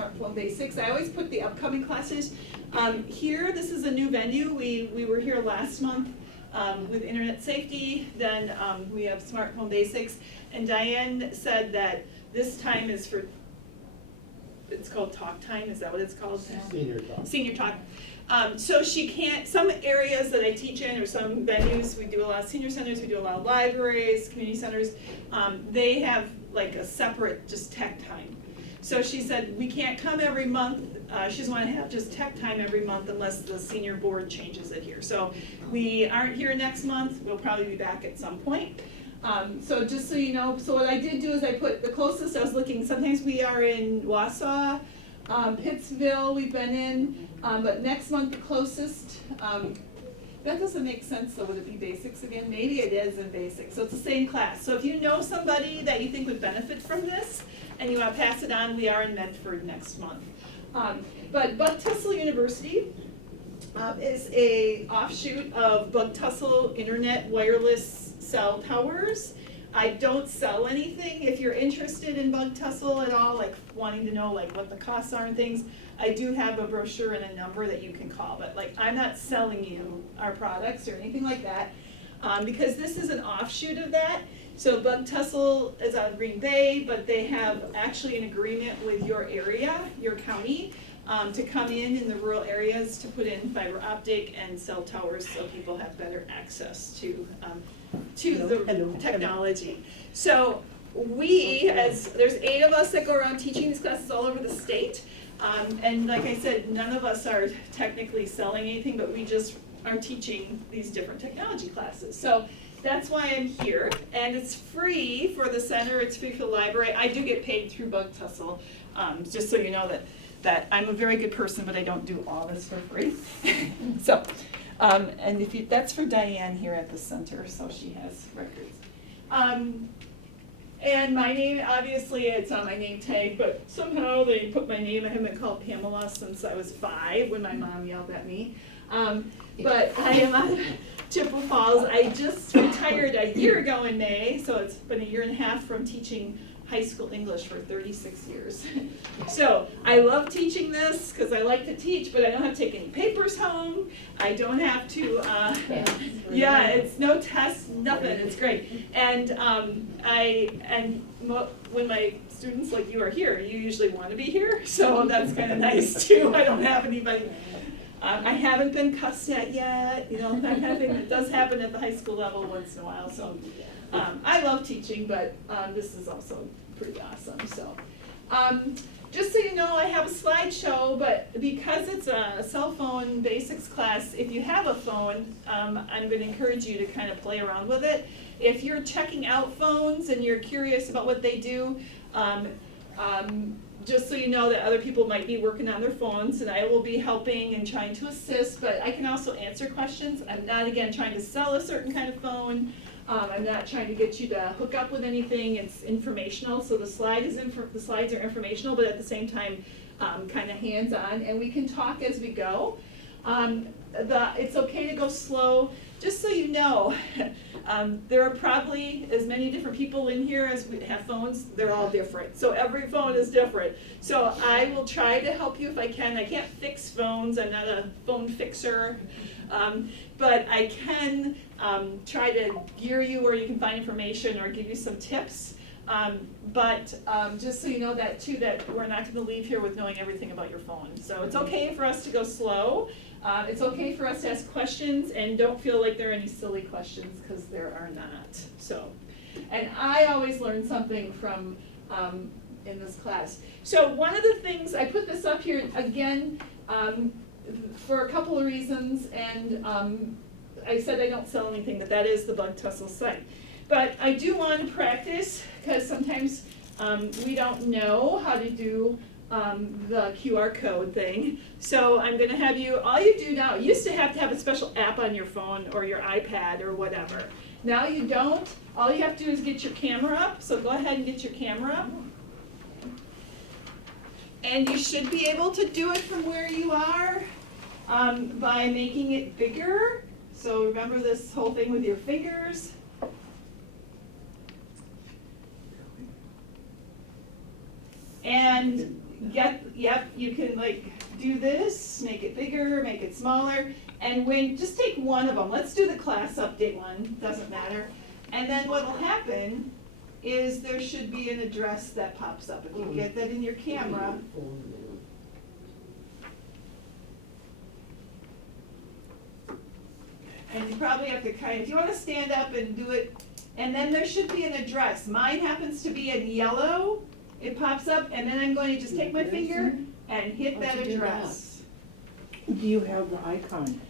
Smartphone Basics. I always put the upcoming classes here. This is a new venue. We were here last month with Internet Safety. Then we have Smartphone Basics. And Diane said that this time is for, it's called Talk Time. Is that what it's called? Senior Talk. Senior Talk. So she can't, some areas that I teach in or some venues, we do a lot of senior centers, we do a lot of libraries, community centers, they have like a separate just tech time. So she said, we can't come every month, she doesn't want to have just tech time every month unless the senior board changes it here. So we aren't here next month, we'll probably be back at some point. So just so you know, so what I did do is I put the closest, I was looking, sometimes we are in Wausau, Pittsville we've been in, but next month the closest, that doesn't make sense, so would it be basics again? Maybe it is in basics, so it's the same class. So if you know somebody that you think would benefit from this, and you want to pass it on, we are in Medford next month. But Buck Tussle University is a offshoot of Buck Tussle Internet Wireless Cell Towers. I don't sell anything. If you're interested in Buck Tussle at all, like wanting to know like what the costs are and things, I do have a brochure and a number that you can call, but like I'm not selling you our products or anything like that, because this is an offshoot of that. So Buck Tussle is out of Green Bay, but they have actually an agreement with your area, your county, to come in the rural areas to put in fiber optic and cell towers so people have better access to the technology. So we, as there's 8 of us that go around teaching these classes all over the state, and like I said, none of us are technically selling anything, but we just are teaching these different technology classes. So that's why I'm here, and it's free for the center, it's free for the library. I do get paid through Buck Tussle, just so you know that I'm a very good person, but I don't do all this for free. So, and if you, that's for Diane here at the center, so she has records. And my name, obviously it's on my name tag, but somehow they put my name, I haven't been called Pamela since I was 5 when my mom yelled at me. But I am out of Chippewa Falls. I just retired a year ago in May, so it's been a year and a half from teaching high school English for 36 years. So I love teaching this because I like to teach, but I don't have to take any papers home. I don't have to, yeah, it's no tests, nothing, it's great. And when my students like you are here, you usually want to be here, so that's kind of nice too. I don't have anybody. I haven't been cussed at yet, you know, that kind of thing. It does happen at the high school level once in a while, so I love teaching, but this is also pretty awesome. So just so you know, I have a slideshow, but because it's a cell phone basics class, if you have a phone, I'm going to encourage you to kind of play around with it. If you're checking out phones and you're curious about what they do, just so you know that other people might be working on their phones, and I will be helping and trying to assist, but I can also answer questions. I'm not, again, trying to sell a certain kind of phone. I'm not trying to get you to hook up with anything. It's informational, so the slides are informational, but at the same time, kind of hands-on, and we can talk as we go. It's okay to go slow. Just so you know, there are probably as many different people in here as we have phones. They're all different. So every phone is different. So I will try to help you if I can. I can't fix phones. I'm not a phone fixer. But I can try to gear you where you can find information or give you some tips. But just so you know that too, that we're not going to leave here with knowing everything about your phone. So it's okay for us to go slow. It's okay for us to ask questions, and don't feel like there are any silly questions, because there are not. So, and I always learn something from in this class. So one of the things, I put this up here again for a couple of reasons, and I said I don't sell anything, but that is the Buck Tussle site. But I do want to practice, because sometimes we don't know how to do the QR code thing. So I'm going to have you, all you do now, you used to have a special app on your phone or your iPad or whatever. Now you don't. All you have to do is get your camera up. So go ahead and get your camera up. And you should be able to do it from where you are by making it bigger. So remember this whole thing with your fingers. And yep, you can like do this, make it bigger, make it smaller, and just take one of them, let's do the class update one, doesn't matter. And then what'll happen is there should be an address that pops up, if you get that in your camera. And you probably have to if you wanna stand up and do it, and then there should be an address. Mine happens to be in yellow, it pops up, and then I'm going to just take my finger and hit that How'd you do address. Do you have the icon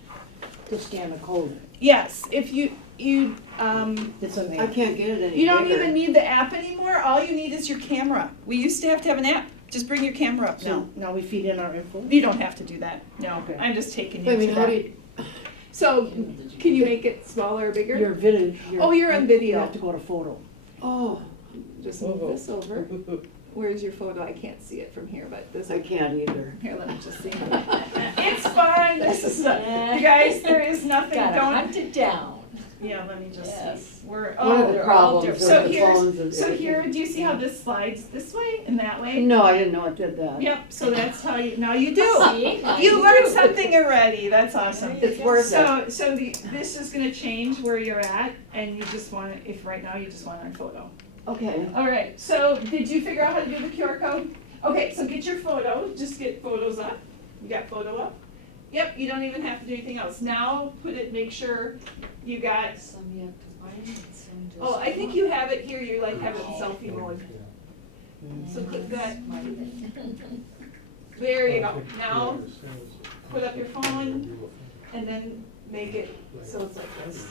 to scan a code? Yes, if you, It's an I app. can't get it any you don't bigger. even need the app anymore, all you need is your camera. We used to have an app, just bring your camera up now. So now we feed in our info? You don't have to do that, no, Okay. I'm just taking I you mean, to how do that. you, So, can you make it smaller or bigger? Your video. Oh, you're on video. You have to go to photo. oh, Just move this over. Where's your photo? I can't see it from here, but this. I can't either. Here, let me just see. It's fine, this is not, you guys, there is nothing, Gotta don't, hunt it down. yeah, let me just Yes. see. We're, One of the they're all problems different. with So the here's, phones is so everything. here, do you see how this slides this way and that way? No, I didn't know it did that. Yep, so that's how you, now you do. See? You learned something already, that's awesome. It's worth it. So this is gonna change where you're at, and you just want, if right now you just want our photo. Okay. All right, so did you figure out how to do the QR code? Okay, so get your photo, just get photos up. You got photo up? Yep, you don't even have to do anything else. Now put it, make sure you got, Some yet, 'cause mine didn't send just oh, I think you have it here, you like have it in selfie mode. So click that, there you go. Now, put up your phone and then make it so it's like this.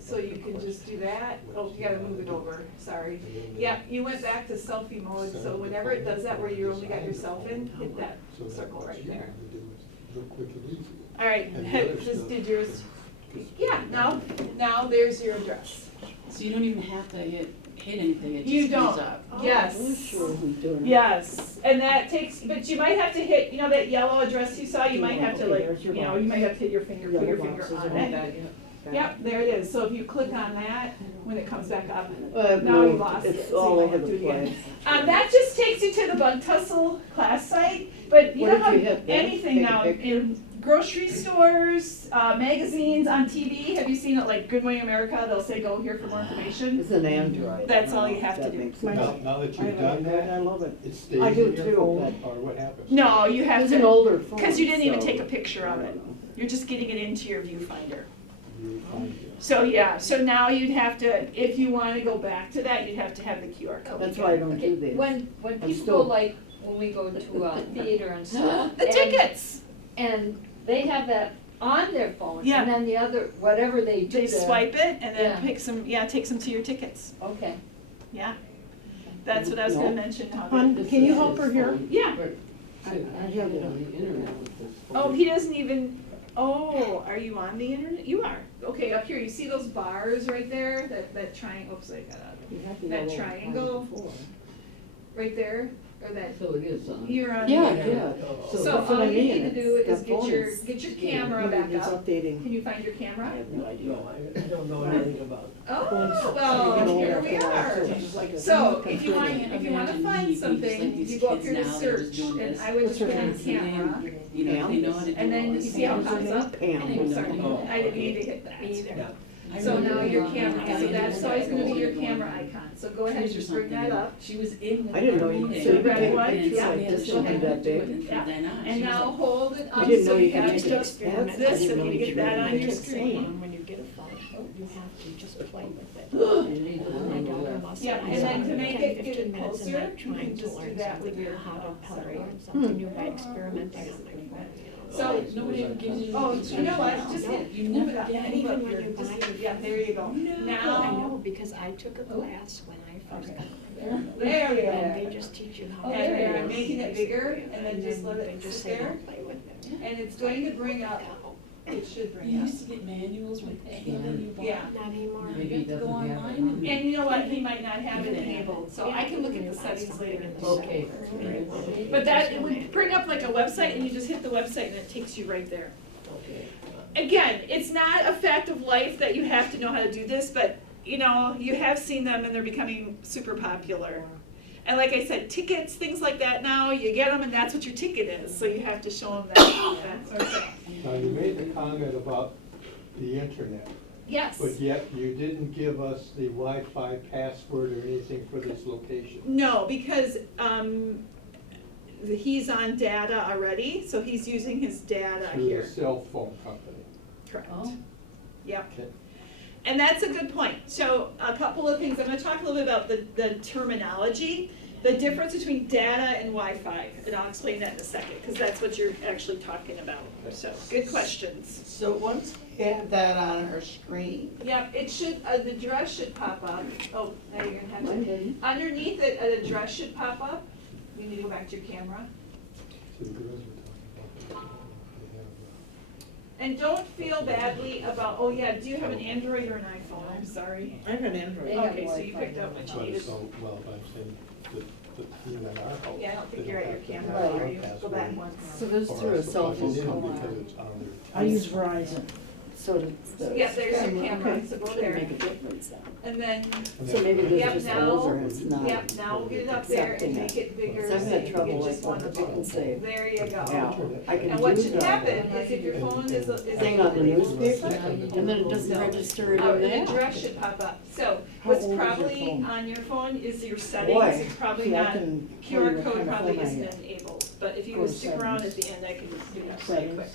So you can just do that. Oh, you gotta move it over, sorry. Yeah, you went back to selfie mode, so whenever it does that where you only got yourself in, hit that circle right there. All right, just did yours. Yeah, now there's your address. So you don't even have to hit anything, it You just comes don't. up. Yes. I'm sure we do. Yes, and that takes, but you might have to hit, you know, that yellow address you saw, you might have to like, There's your you know, box. you might have to hit your finger, put your finger Yellow on boxes and all it. that, yeah. Yep, there it is, so if you click on that, when it comes back up, I've now you moved. lost it, It's so all you over won't the do it again. place. That just takes you to the Bug Tussle class site, but you What know did how you hit, Beth? anything Take a now, picture? in grocery stores, magazines, on TV, have you seen it, like Good Morning America, they'll say go here for more information? It's an Android. That's all you have to That do. makes My- sense. Now that I you've have done it, I that, love it. it stays I do in your too, phone, or what happens? No, you have It's an to, older phone. because you didn't even so- take a picture of it, you're just getting it into your viewfinder. You find it. So, yeah, so now you'd have to, if you wanna go back to that, you'd have to have the QR code. That's again. why I don't Okay, do these. when I'm people still- go like, when we go to theater and stuff. The and- tickets, And they have that on their phone, Yeah. and then the other, whatever they do they there. swipe it and then Yeah. pick some, takes them to your tickets, Okay. yeah. That's what I was gonna mention, how to. Hon, can you help her here? Yeah, I have it on the internet with this phone. oh, he doesn't even, oh, are you on the internet? You are, okay, up here, you see those bars right there, that triangle, oops, I got out of it. You have the That yellow triangle. before. Right there, or that, So it is on. you're on. Yeah, the internet. yeah. So that's what all I you mean, need to do it's- is the get phone your, is- get your camera Maybe back it's up. updating. Can you find your camera? I have no idea. I don't know anything about it. Oh, You well, know, here we after a while, are. too, it's like a So if you computer. want, if you wanna find something, you go up here to Kids now, they're just search, doing and this. I would just put in And camera, then, you know, they know how to do and then all you this see how it stuff. comes up? Pam. Oh, sorry, Oh, I didn't mean to hit that. Yeah. I So remember now your when camera, I so got that's into always gonna be your it, camera icon, so go ahead and Trees or just bring something, that up. She was in the I didn't know you meeting, could- so you could take and pictures so like we had to this show one her that how to do it, big? and from then on, And she was now like, hold it I up didn't so know you you could have take just it. That's- this, I so didn't can know you you get could that on really your take it. screen? When you get a phone, you have to just play with it. You need to My know daughter that. must Yeah, have and then to been make 10, it, get 15 it minutes a closer, night you can trying to just do learn that with something, your, how to help sorry. learn something new by experimenting on my phone. So, nobody ever gives you. oh, the you know what, picture. just hit, You move never it up, get move even up when here, you're just, buying- yeah, there you go. I Now, know, because I took a class when I first got there. there you And they go. just teach you Oh, how to. there And it they're is. making it bigger, and then just let They it just sit say there, don't play with it. and it's going to bring up, it should You bring up. used to get manuals with anything you bought. Yeah. Not anymore. Now Maybe you it have to go doesn't have it online on and. And you know what, he might not have it Even that. enabled, so I can look at the settings later. Okay. But that, it would bring up like a website, and you just hit the website, and it takes you right there. Okay. Again, it's not a fact of life that you have to know how to do this, but, you know, you have seen them and they're becoming super popular. And like I said, tickets, things like that now, you get them and that's what your ticket is, so you have to show them that sort of thing. Now, you made the comment about the internet, Yes. but yet you didn't give us the Wi-Fi password or anything for this location. No, because, he's on data already, so he's using his data Through here. the cell phone company. Correct. Oh. Yep. Okay. And that's a good point. So a couple of things, I'm gonna talk a little bit about the terminology, the difference between data and Wi-Fi, and I'll explain that in a second, because that's what you're actually talking about. So, good questions. So once we have that on our screen, Yep, it should, the address should pop up. Oh, now you're gonna have to, underneath it, an address should pop up. You need to go back to your camera. So the girls were talking about, they have, And don't feel badly about, oh yeah, do you have an Android or an iPhone? I'm sorry. I have an Android. They have Okay, so you picked up what you but needed. so, well, I'm saying, even in our house. Yeah, I don't think they you're at have your to camera, have are our you? Go password back once. So goes for through a us to cell plug it phone in call. because it's on their. I use Verizon. So does the. Yeah, there's your camera. camera, Okay. so go Shouldn't there. make a difference then. And then, And So maybe then- there's Yep, just now- holes or it's not. yep, now we'll get it up there and accepting make it bigger. So I've so had you trouble just like with wanna the chicken save. There you go. Yeah, I can And what do should the happen is if your phone is thing on the enabled, newspaper, and then it doesn't register it Oh, in the an app. address should pop up. So How what's old is your probably phone? on your phone is your settings. Boy, It's probably See, I not, can tell you QR what code kind of probably phone I isn't have. enabled, but if you Go would to stick around at settings. the end, I can just do that really quick. Settings.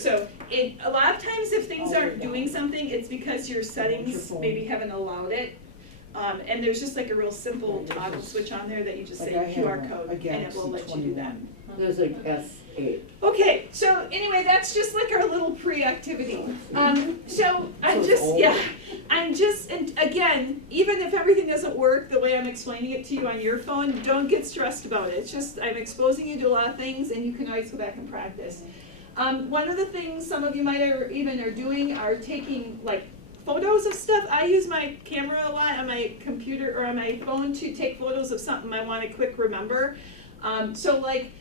So a lot of times if things aren't doing something, it's because your settings phone. maybe haven't allowed it. And there's just like a real simple toggle switch on there that you just Like say I have QR a code and it Galaxy will let you do that. 21. There's a S8. Okay, so anyway, that's just like our little pre-activity. So I'm it's just, old. yeah, and again, even if everything doesn't work the way I'm explaining it to you on your phone, don't get stressed about it. It's just, I'm exposing you to a lot of things and you can always go back and practice. One of the things some of you might even are doing are taking like photos of stuff. I use my camera a lot on my computer or on my phone to take photos of something I want to quick remember. So like,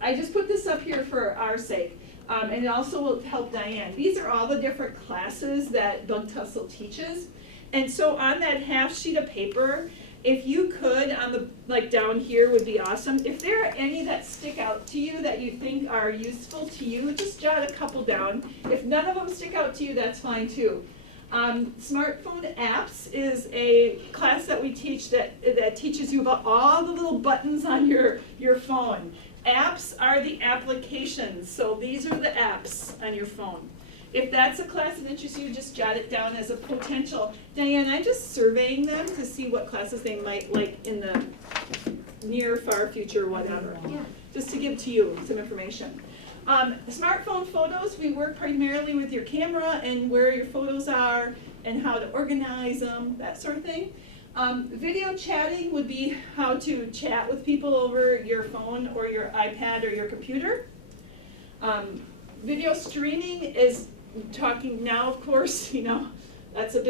I just put this up here for our sake, and it also will help Diane. These are all the different classes that Doug Tussle teaches. And so on that half sheet of paper, if you could, on the, like down here would be awesome. If there are any that stick out to you that you think are useful to you, just jot a couple down. If none of them stick out to you, that's fine too. Smartphone apps is a class that we teach that teaches you about all the little buttons on your phone. Apps are the applications, so these are the apps on your phone. If that's a class that interests you, just jot it down as a potential. Diane, I'm just surveying them to see what classes they might like in the near, far future, whatever. Yeah. Just to give to you some information. Smartphone photos, we work primarily with your camera and where your photos are and how to organize them, that sort of thing. Video chatting would be how to chat with people over your phone or your iPad or your computer. Video streaming is talking now, of course, you know, that's a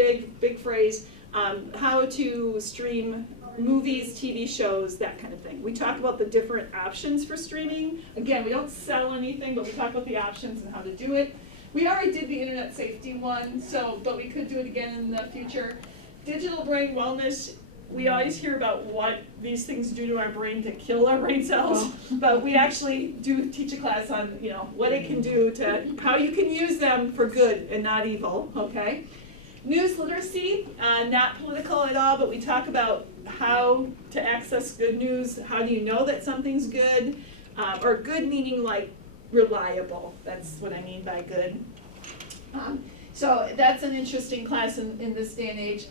big phrase. How to stream movies, TV shows, that kind of thing. We talk about the different options for streaming. Again, we don't sell anything, but we talk about the options and how to do it. We already did the internet safety one, but we could do it again in the future. Digital brain wellness, we always hear about what these things do to our brain to kill our brain cells, but we actually do teach a class on, you know, what it can do to, how you can use them for good and not evil, okay? News literacy, not political at all, but we talk about how to access good news. How do you know that something's good? Or good meaning like reliable. That's what I mean by good. So that's an interesting class in this day and age.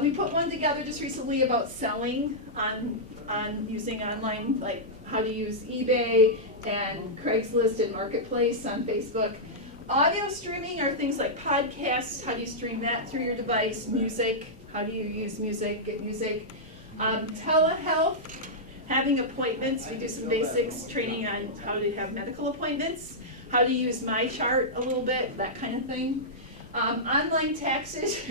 We put one together just recently about selling on using online, like how to use eBay and Craigslist and Marketplace on Facebook. Audio streaming are things like podcasts. How do you stream that through your device? Music. How do you use music? Get music. Telehealth. Having appointments. We do some basics training on how to have medical appointments. How to use MyChart a little bit. That kind of thing. Online taxes.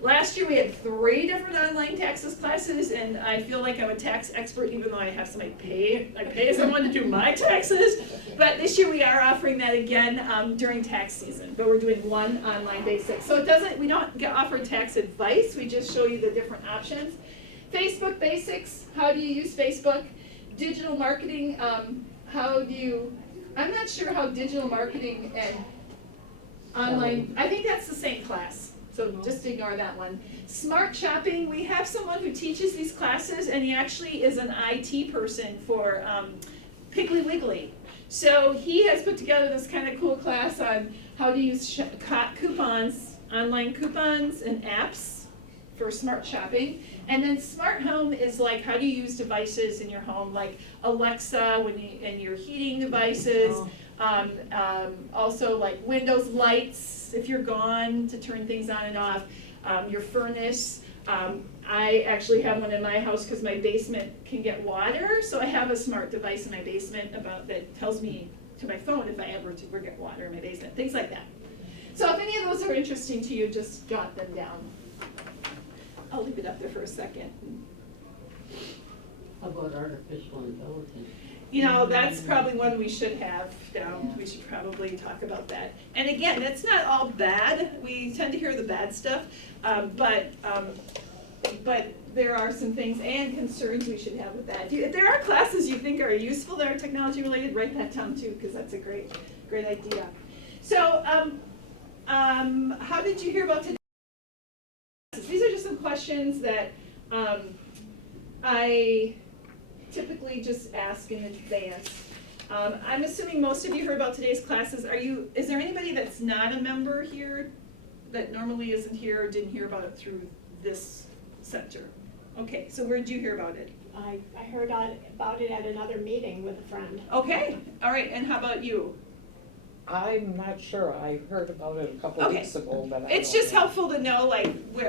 Last year we had 3 different online taxes classes, and I feel like I'm a tax expert even though I have somebody pay someone to do my taxes. But this year we are offering that again during tax season, but we're doing one online basic. So we don't offer tax advice, we just show you the different options. Facebook basics, how do you use Facebook? Digital marketing, I'm not sure how digital marketing and online, I think that's the same class, so just ignore that one. Smart shopping, we have someone who teaches these classes, and he actually is an IT person for Piggly Wiggly. So he has put together this kind of cool class on how to use coupons, online coupons and apps for smart shopping. And then smart home is like how do you use devices in your home, like Alexa and your heating devices. Also like windows lights if you're gone to turn things on and off. Your furnace. I actually have one in my house because my basement can get water, so I have a smart device in my basement that tells me to my phone if I ever get water in my basement, things like that. So if any of those are interesting to you, just jot them down. I'll leave it up there for a second. How about artificial intelligence? You know, that's probably one we should have down. We should probably talk about that. And again, it's not all bad. We tend to hear the bad stuff, but there are some things and concerns we should have with that. If there are classes you think are useful that are technology related, write that down too, because that's a great idea. So, how did you hear about today? These are just some questions that I typically just ask in advance. I'm assuming most of you heard about today's classes. Is there anybody that's not a member here that normally isn't here or didn't hear about it through this center? Okay, so where did you hear about it? I heard about it at another meeting with a friend. Okay, all right, and how about you? I'm not sure, I heard about it a couple Okay. weeks ago, but I It's don't just know. helpful to know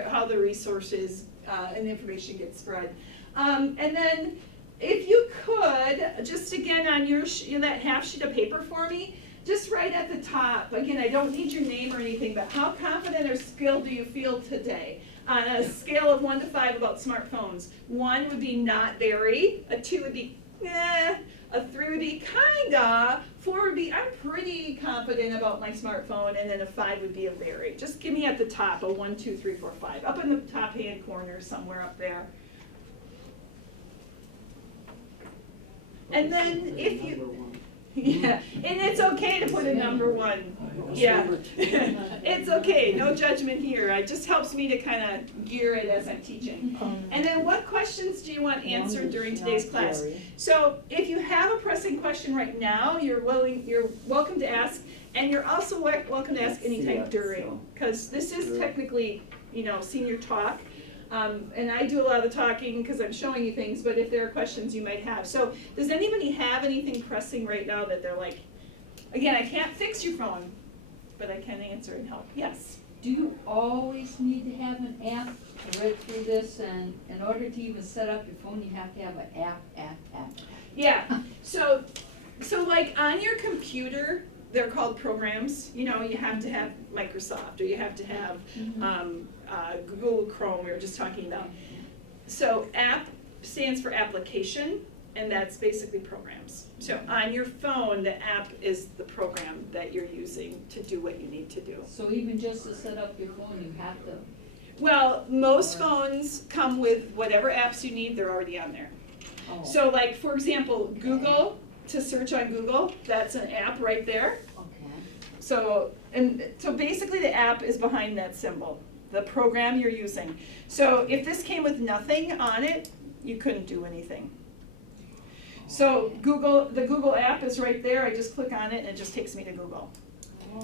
how the resources and the information gets spread. And then if you could, just again on that half sheet of paper for me, just write at the top, again, I don't need your name or anything, but how confident or skilled do you feel today? On a scale of 1 to 5 about smartphones. 1 would be not very, a 2 would be a 3 would be kinda, 4 would be I'm pretty confident about my smartphone, and then a 5 would be a very. Just give me at the top a 1, 2, 3, 4, 5, up in the top hand corner somewhere up there. And then if you, yeah, and it's okay to put a number 1. Yeah, it's okay, no judgment here. It just helps me to kind of gear it as I'm teaching. And then what questions do you want answered during today's class? So if you have a pressing question right now, you're welcome to ask, and you're also welcome to ask anytime during, because this is technically, senior talk. And I do a lot of the talking because I'm showing you things, but if there are questions you might have. So does anybody have anything pressing right now that they're like, again, I can't fix your phone, but I can answer and help? Yes? Do you always need to have an app to read through this, and in order to even set up your phone, you have to have an app? Yeah, so like on your computer, they're called programs. You have to have Microsoft, or you have to have Google Chrome we were just talking about. So app stands for application, and that's basically programs. So on your phone, the app is the program that you're using to do what you need to do. So even just to set up your phone, you have to. Well, most phones come with whatever apps you need, they're already on there. Oh. So like, for example, Google, to search on Google, that's an app right there. Okay. So basically the app is behind that symbol, the program you're using. So if this came with nothing on it, you couldn't do anything. So the Google app is right there. I just click on it and it just takes me to Google.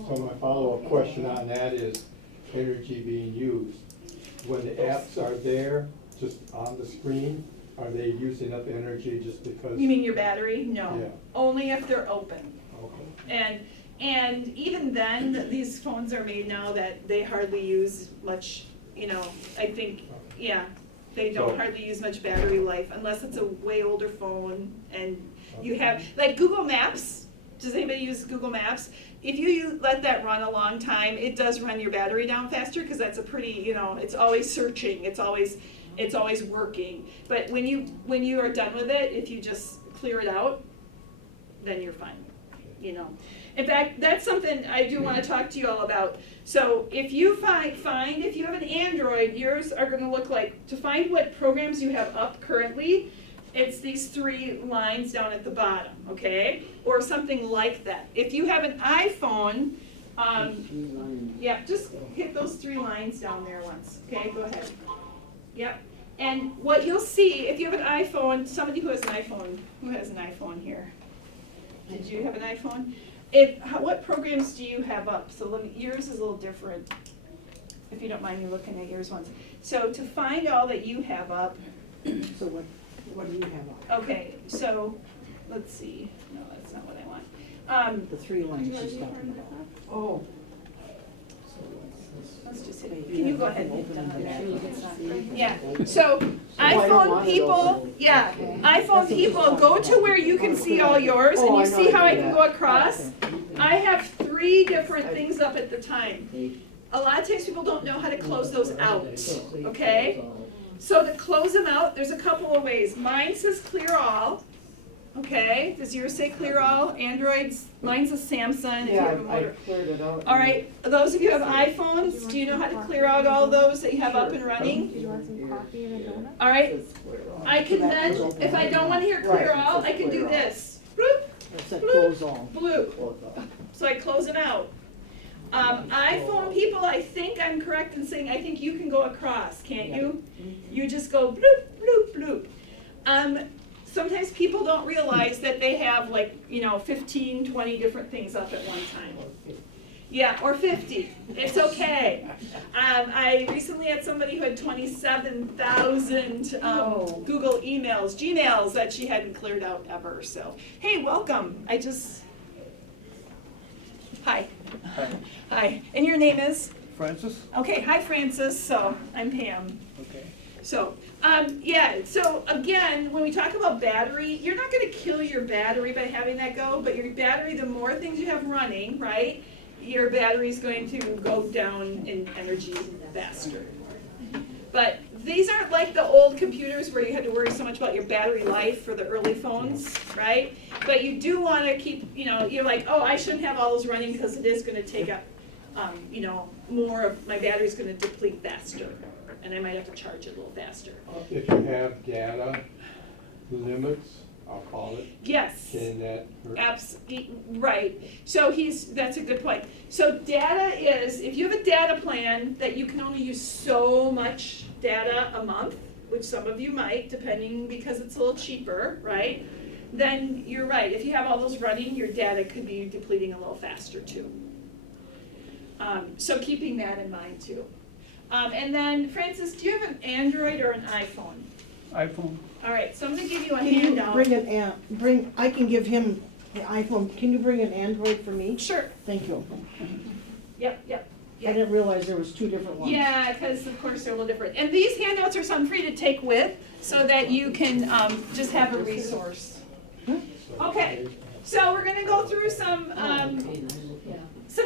So my follow-up question on that is energy being used. When the apps are there, just on the screen, are they using up energy just because? You mean your battery? No. Yeah. Only if they're open. Okay. And even then, these phones are made now that they hardly use much, I think, yeah, they don't So- hardly use much battery life unless it's a way older phone and you have, like Google Maps. Does anybody use Google Maps? If you let that run a long time, it does run your battery down faster because that's a pretty, it's always searching, it's always working. But when you are done with it, if you just clear it out, then you're fine. you know. In fact, that's something I do wanna talk to you all about. So if you find if you have an Android, yours are gonna look like, to find what programs you have up currently, it's these 3 lines down at the bottom, okay? Or something like that. If you have an iPhone, yeah, just hit those 3 lines down there once, okay, go ahead. Yep, and what you'll see, if you have an iPhone, somebody who has an iPhone here? Did you have an iPhone? What programs do you have up? So yours is a little different, if you don't mind me looking at yours once. So to find all that you have up, So what do you have on? okay, so, let's see, no, that's not what I want. The 3 lines she's talking about. Oh. Let's just hit, can you go ahead and hit done on that? Yeah, Yeah. so I don't iPhone want it people, open. yeah, iPhone people, go to where you can see all yours, and Oh, you I know see how I I do can that. go across? I have 3 different things up at the time. A lot of times people don't know how to close those out, okay? So to close them out, there's a couple of ways. Mine says clear all, okay? Does yours say clear all? Androids, mine's a Samsung, if you Yeah, have a I motor. cleared it out. All right, those of you who have iPhones, do you know how to clear out all those that you have up and running? Do you want some coffee and a donut? All right, I can then, if I don't want to hear clear Right, all, I can do this. Bloop, That's a close all. blue. So I close them out. iPhone people, I think I'm correct in saying, I think you can go across, can't you? You just go bloop, bloop, bloop. Sometimes people don't realize that they have 15, 20 different things up at one time. Yeah, or 50, it's okay. I recently had somebody who had 27,000 Google emails, Gmails that she hadn't cleared out ever, so. Hey, welcome, hi. Hi, and your name is? Francis? Okay, hi Francis, so I'm Pam. Okay. So, so again, when we talk about battery, you're not gonna kill your battery by having that go, but your battery, the more things you have running, right, your battery's going to go down in energy faster. But these aren't like the old computers where you had to worry so much about your battery life for the early phones, right? But you do wanna keep, you're like, oh, I shouldn't have all those running because it is gonna take up, more of, my battery's gonna deplete faster. And I might have to charge it a little faster. If you have data limits, I'll call it, Yes, can that hurt? right. So that's a good point. So data is, if you have a data plan that you can only use so much data a month, which some of you might, depending, because it's a little cheaper, right? Then you're right, if you have all those running, your data could be depleting a little faster too. So keeping that in mind too. And then, Francis, do you have an Android or an iPhone? iPhone? All right, so I'm gonna give you a Can you handout. I can give him the iPhone, can you bring an Android for me? Sure, Thank you. yep. I didn't realize there was 2 different ones. Yeah, because of course they're a little different. And these handouts are some free to take with, so that you can just have a resource. Okay, so we're gonna go through some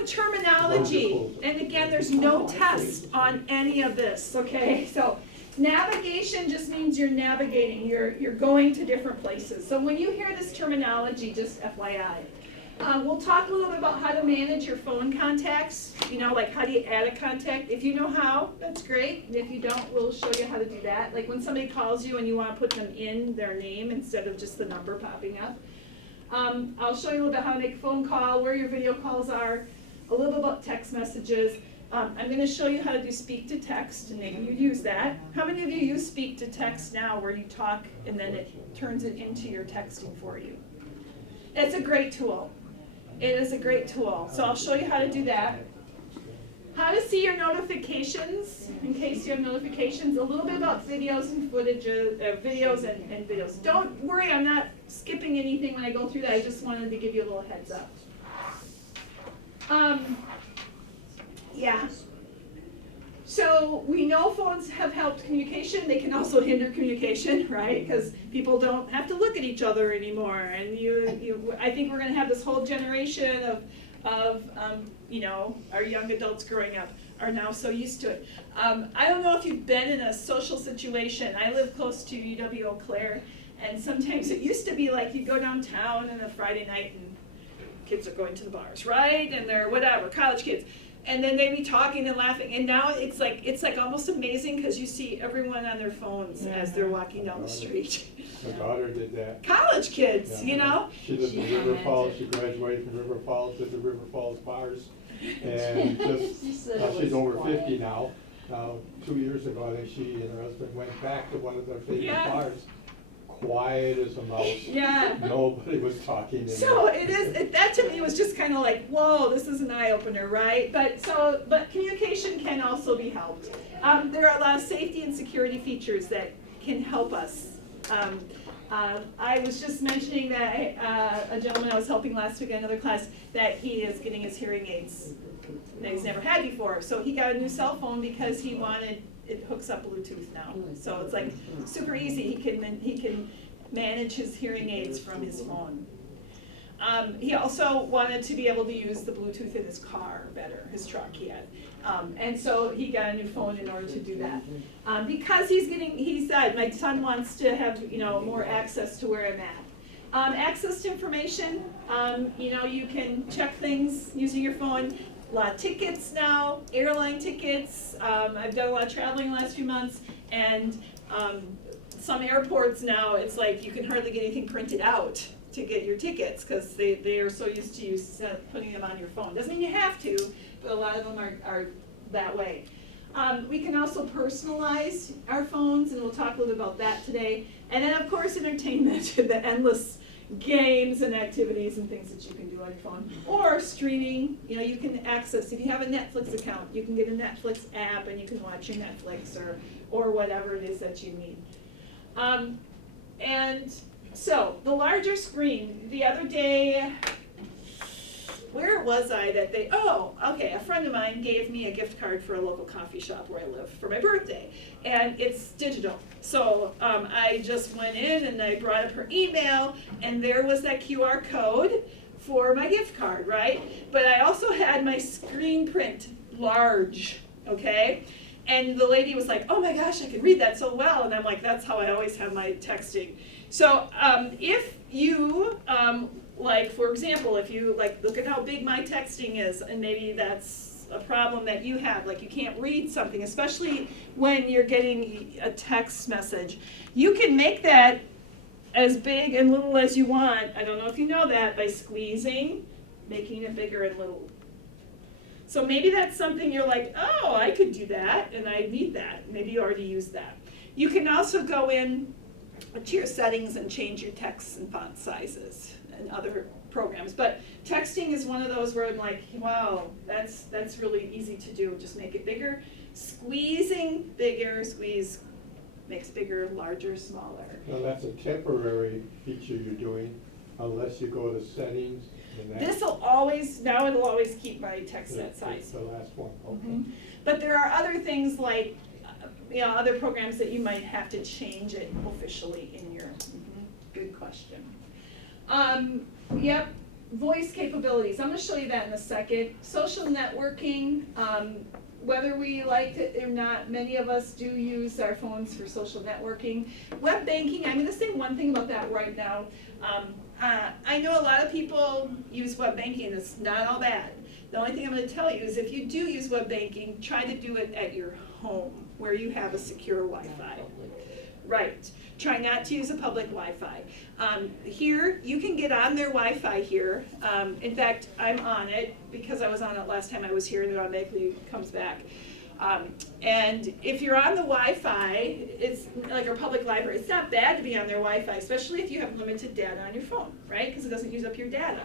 terminology. And again, there's no test on any of this, okay? So navigation just means you're navigating, you're going to different places. So when you hear this terminology, just FYI, we'll talk a little bit about how to manage your phone contacts, like how do you add a contact. If you know how, that's great. And if you don't, we'll show you how to do that. Like when somebody calls you and you want to put them in their name instead of just the number popping up. I'll show you a little bit how to make a phone call, where your video calls are, a little bit about text messages. I'm going to show you how to do speak to text, and maybe you use that. How many of you use speak to text now where you talk and then it turns it into your texting for you? It's a great tool. It is a great tool. So I'll show you how to do that. How to see your notifications, in case you have notifications. A little bit about videos and footages, videos and videos. Don't worry, I'm not skipping anything when I go through that. I just wanted to give you a little heads up. Yeah. So we know phones have helped communication. They can also hinder communication, right? Because people don't have to look at each other anymore. And I think we're going to have this whole generation of our young adults growing up are now so used to it. I don't know if you've been in a social situation. I live close to UW Eau Claire, and sometimes it used to be like you go downtown on a Friday night and kids are going to the bars, right? And they're whatever, college kids. And then they be talking and laughing, and now it's like almost amazing because you see everyone on their phones as they're walking down the street. My daughter did that. College kids, you know? She lives in She River Falls, commented. she graduated from River Falls, did the River Falls bars. And just, She said it she's was over quiet. 50 now. 2 years ago, I think she and her husband went back to one of their favorite Yeah. bars. Quiet as a mouse. Yeah. Nobody was talking in So there. it is, that to me was just kind of like, whoa, this is an eye opener, right? But communication can also be helped. There are a lot of safety and security features that can help us. I was just mentioning that a gentleman I was helping last week in another class, that he is getting his hearing aids that he's never had before. So he got a new cell phone because he wanted, it hooks up Bluetooth now. So it's like super easy. He can manage his hearing aids from his phone. He also wanted to be able to use the Bluetooth in his car better, his truck he had. And so he got a new phone in order to do that. Because he said, my son wants to have, more access to where I'm at. Access to information, you can check things using your phone. A lot of tickets now, airline tickets. I've done a lot of traveling the last few months, and some airports now, it's like you can hardly get anything printed out to get your tickets because they are so used to you putting them on your phone. Doesn't mean you have to, but a lot of them are that way. We can also personalize our phones, and we'll talk a little bit about that today. And then, of course, entertainment, the endless games and activities and things that you can do on your phone. Or streaming, you can access, if you have a Netflix account, you can get a Netflix app and you can watch your Netflix or whatever it is that you need. And so, the larger screen, the other day, where was I that they, a friend of mine gave me a gift card for a local coffee shop where I live for my birthday, and it's digital. So I just went in and I brought up her email, and there was that QR code for my gift card, right? But I also had my screen print large, okay? And the lady was like, oh my gosh, I can read that so well, and I'm like, that's how I always have my texting. So if you, for example, if you look at how big my texting is, and maybe that's a problem that you have, like you can't read something, especially when you're getting a text message, you can make that as big and little as you want. I don't know if you know that, by squeezing, making it bigger and little. So maybe that's something you're like, oh, I could do that, and I need that. Maybe you already use that. You can also go in to your settings and change your text and font sizes and other programs. But texting is one of those where I'm like, wow, that's really easy to do. Just make it bigger. Squeezing bigger, squeeze makes bigger, larger, smaller. Now, that's a temporary feature you're doing, unless you go to settings and that. It'll always keep my text that It's size. the last one, okay. Mhm. But there are other things like, other programs that you might have to change it officially in your, good question. Yep, voice capabilities, I'm gonna show you that in a second. Social networking, whether we like it or not, many of us do use our phones for social networking. Web banking, I'm gonna say one thing about that right now. I know a lot of people use web banking, it's not all bad. The only thing I'm gonna tell you is if you do use web banking, try to do it at your home, where you have a secure Wi-Fi. Right, try not to use a public Wi-Fi. Here, you can get on their Wi-Fi here. In fact, I'm on it because I was on it last time I was here, and it automatically comes back. And if you're on the Wi-Fi, it's like a public library. It's not bad to be on their Wi-Fi, especially if you have limited data on your phone, right? Because it doesn't use up your data.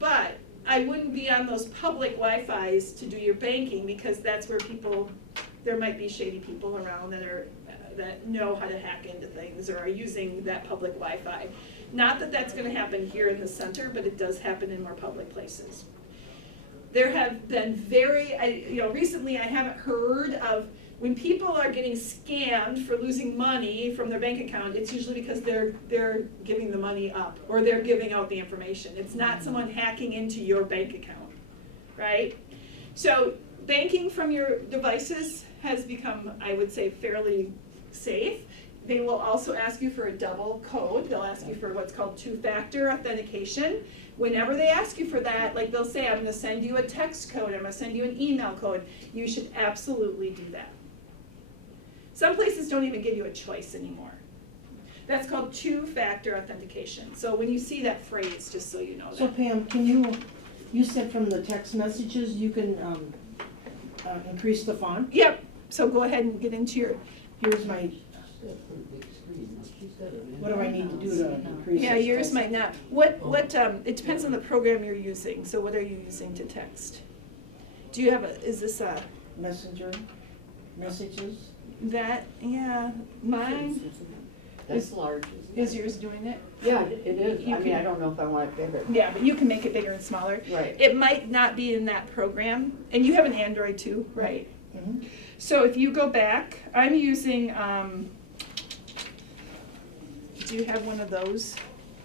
But I wouldn't be on those public Wi-Fis to do your banking, because that's where there might be shady people around that know how to hack into things or are using that public Wi-Fi. Not that that's going to happen here in the center, but it does happen in more public places. There have been recently I haven't heard of when people are getting scammed for losing money from their bank account. It's usually because they're giving the money up or they're giving out the information. It's not someone hacking into your bank account, right? So banking from your devices has become, I would say, fairly safe. They will also ask you for a double code. They'll ask you for what's called two-factor authentication. Whenever they ask you for that, like they'll say, I'm gonna send you a text code, I'm gonna send you an email code, you should absolutely do that. Some places don't even give you a choice anymore. That's called two-factor authentication. So when you see that phrase, just so you know So that. Pam, you said from the text messages, you can, increase the font? Yep, so go ahead and get into your, Here's my, what do I need to do to increase it? yeah, yours might not. What, it depends on the program you're using, so what are you using to text? Do you have is this Messenger, messages? that, yeah, mine, That's large, isn't it? is yours doing it? Yeah, it is. You I mean, can- I don't know if I want it bigger. Yeah, but you can make it bigger and smaller. Right. It might not be in that program, and you have an Android too, right? Mhm. So if you go back, I'm using, do you have one of those?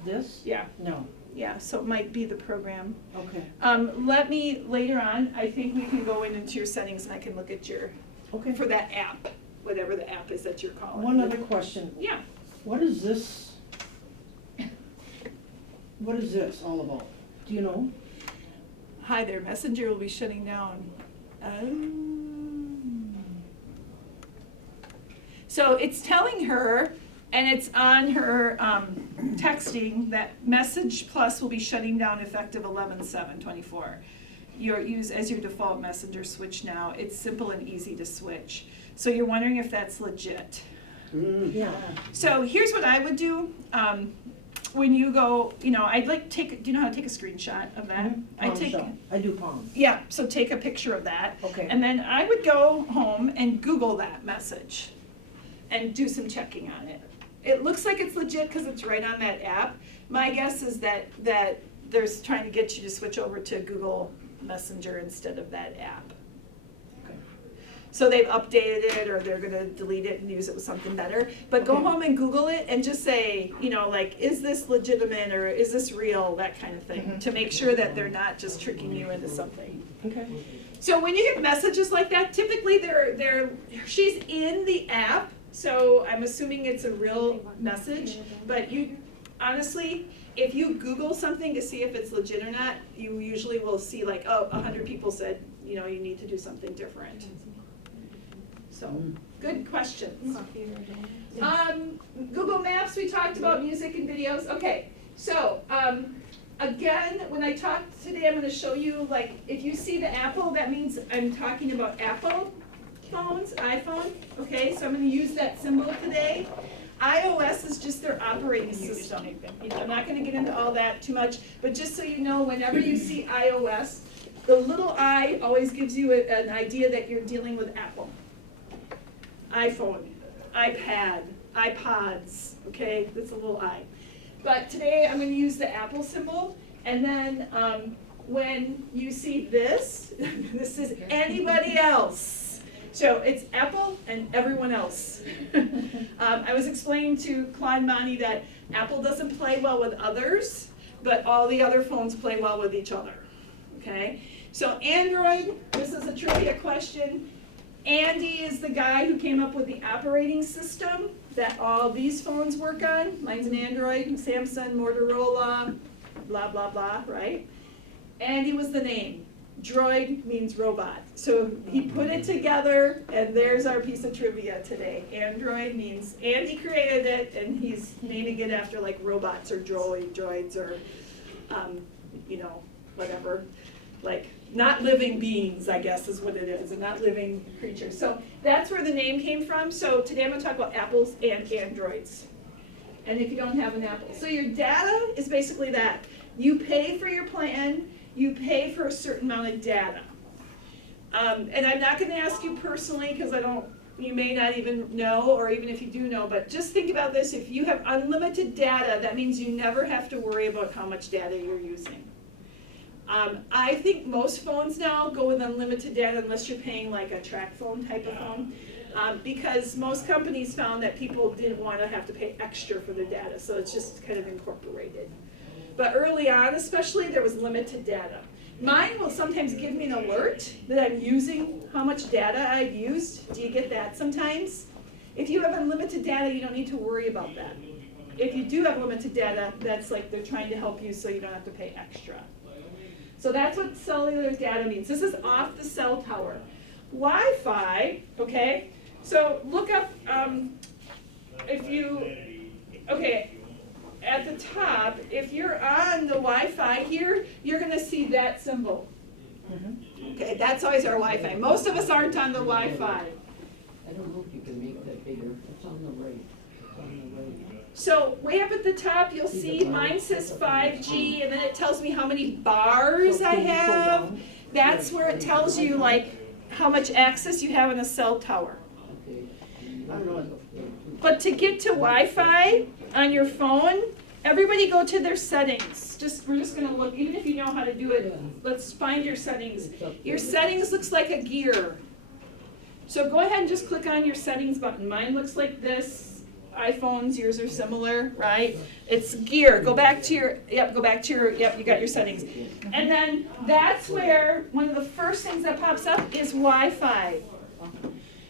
This? Yeah, No, yeah, so it might be the program. okay, Let me, later on, I think we can go into your settings and I can look at your, okay. for that app, whatever the app is that you're calling. One other question, Yeah, what is this? What is this all about? Do you know? hi there, Messenger will be shutting down. So it's telling her, and it's on her texting, that Message Plus will be shutting down effective 11/7/24. Use as your default messenger switch now. It's simple and easy to switch. So you're wondering if that's legit. Yeah. So here's what I would do. When you go, I'd like do you know how to take a screenshot of that? I Palm take, shot. I do palm. yeah, so take a picture of that. Okay. And then I would go home and Google that message and do some checking on it. It looks like it's legit because it's right on that app. My guess is that they're trying to get you to switch over to Google Messenger instead of that app. Okay. So they've updated it, or they're gonna delete it and use it with something better. But go Okay. home and Google it and just say, like, is this legitimate or is this real, that kind of thing, Mhm. to make sure that they're not just tricking you into something. Okay. So when you get messages like that, typically she's in the app, so I'm assuming it's a real message. But honestly, if you Google something to see if it's legit or not, you usually will see like, 100 people said, you need to do something different. So, good questions. Google Maps, we talked about music and videos. Okay, so, again, when I talk today, I'm gonna show you, like, if you see the Apple, that means I'm talking about Apple phones, iPhone, okay? So I'm gonna use that symbol today. iOS is just their operating system. I'm not gonna get into all that too much, but just so you know, whenever you see iOS, the little I always gives you an idea that you're dealing with Apple. iPhone, iPad, iPods, okay, that's a little I. But today I'm gonna use the Apple symbol, and then when you see this, this is anybody else. So it's Apple and everyone else. I was explaining to Claude Monty that Apple doesn't play well with others, but all the other phones play well with each other, okay? So Android, this is a trivia question. Andy is the guy who came up with the operating system that all these phones work on. Mine's an Android, Samsung, Motorola, blah, blah, blah, right? Andy was the name. Droid means robot. So he put it together, and there's our piece of trivia today. Android means Andy created it, and he's naming it after like robots or droids or, whatever, like not living beings, I guess is what it is, and not living creatures. So that's where the name came from. So today I'm gonna talk about apples and Androids. And if you don't have an Apple. So your data is basically that. You pay for your plan, you pay for a certain amount of data. And I'm not gonna ask you personally, because you may not even know, or even if you do know, but just think about this. If you have unlimited data, that means you never have to worry about how much data you're using. I think most phones now go with unlimited data unless you're paying like a track phone type of phone. Because most companies found that people didn't want to have to pay extra for their data, so it's just kind of incorporated. But early on especially, there was limited data. Mine will sometimes give me an alert that I'm using how much data I've used. Do you get that sometimes? If you have unlimited data, you don't need to worry about that. If you do have limited data, that's like they're trying to help you so you don't have to pay extra. So that's what cellular data means. This is off the cell tower. Wi-Fi, okay, so look up, at the top, if you're on the Wi-Fi here, you're gonna see that symbol. Okay, that's always our Wi-Fi. Most of us aren't on the Wi-Fi. I don't know if you can make that bigger, it's on the right, it's on the right. So way up at the top, you'll see mine says 5G, and then it tells me how many bars I have. That's where it tells you like how much access you have in a cell tower. Okay. I don't know. But to get to Wi-Fi on your phone, everybody go to their settings. We're just gonna look, even if you know how to do it, let's find your settings. Your settings looks like a gear. So go ahead and just click on your settings button. Mine looks like this. iPhones, yours are similar, right? It's gear. Go back to your, you got your settings. And then that's where one of the first things that pops up is Wi-Fi.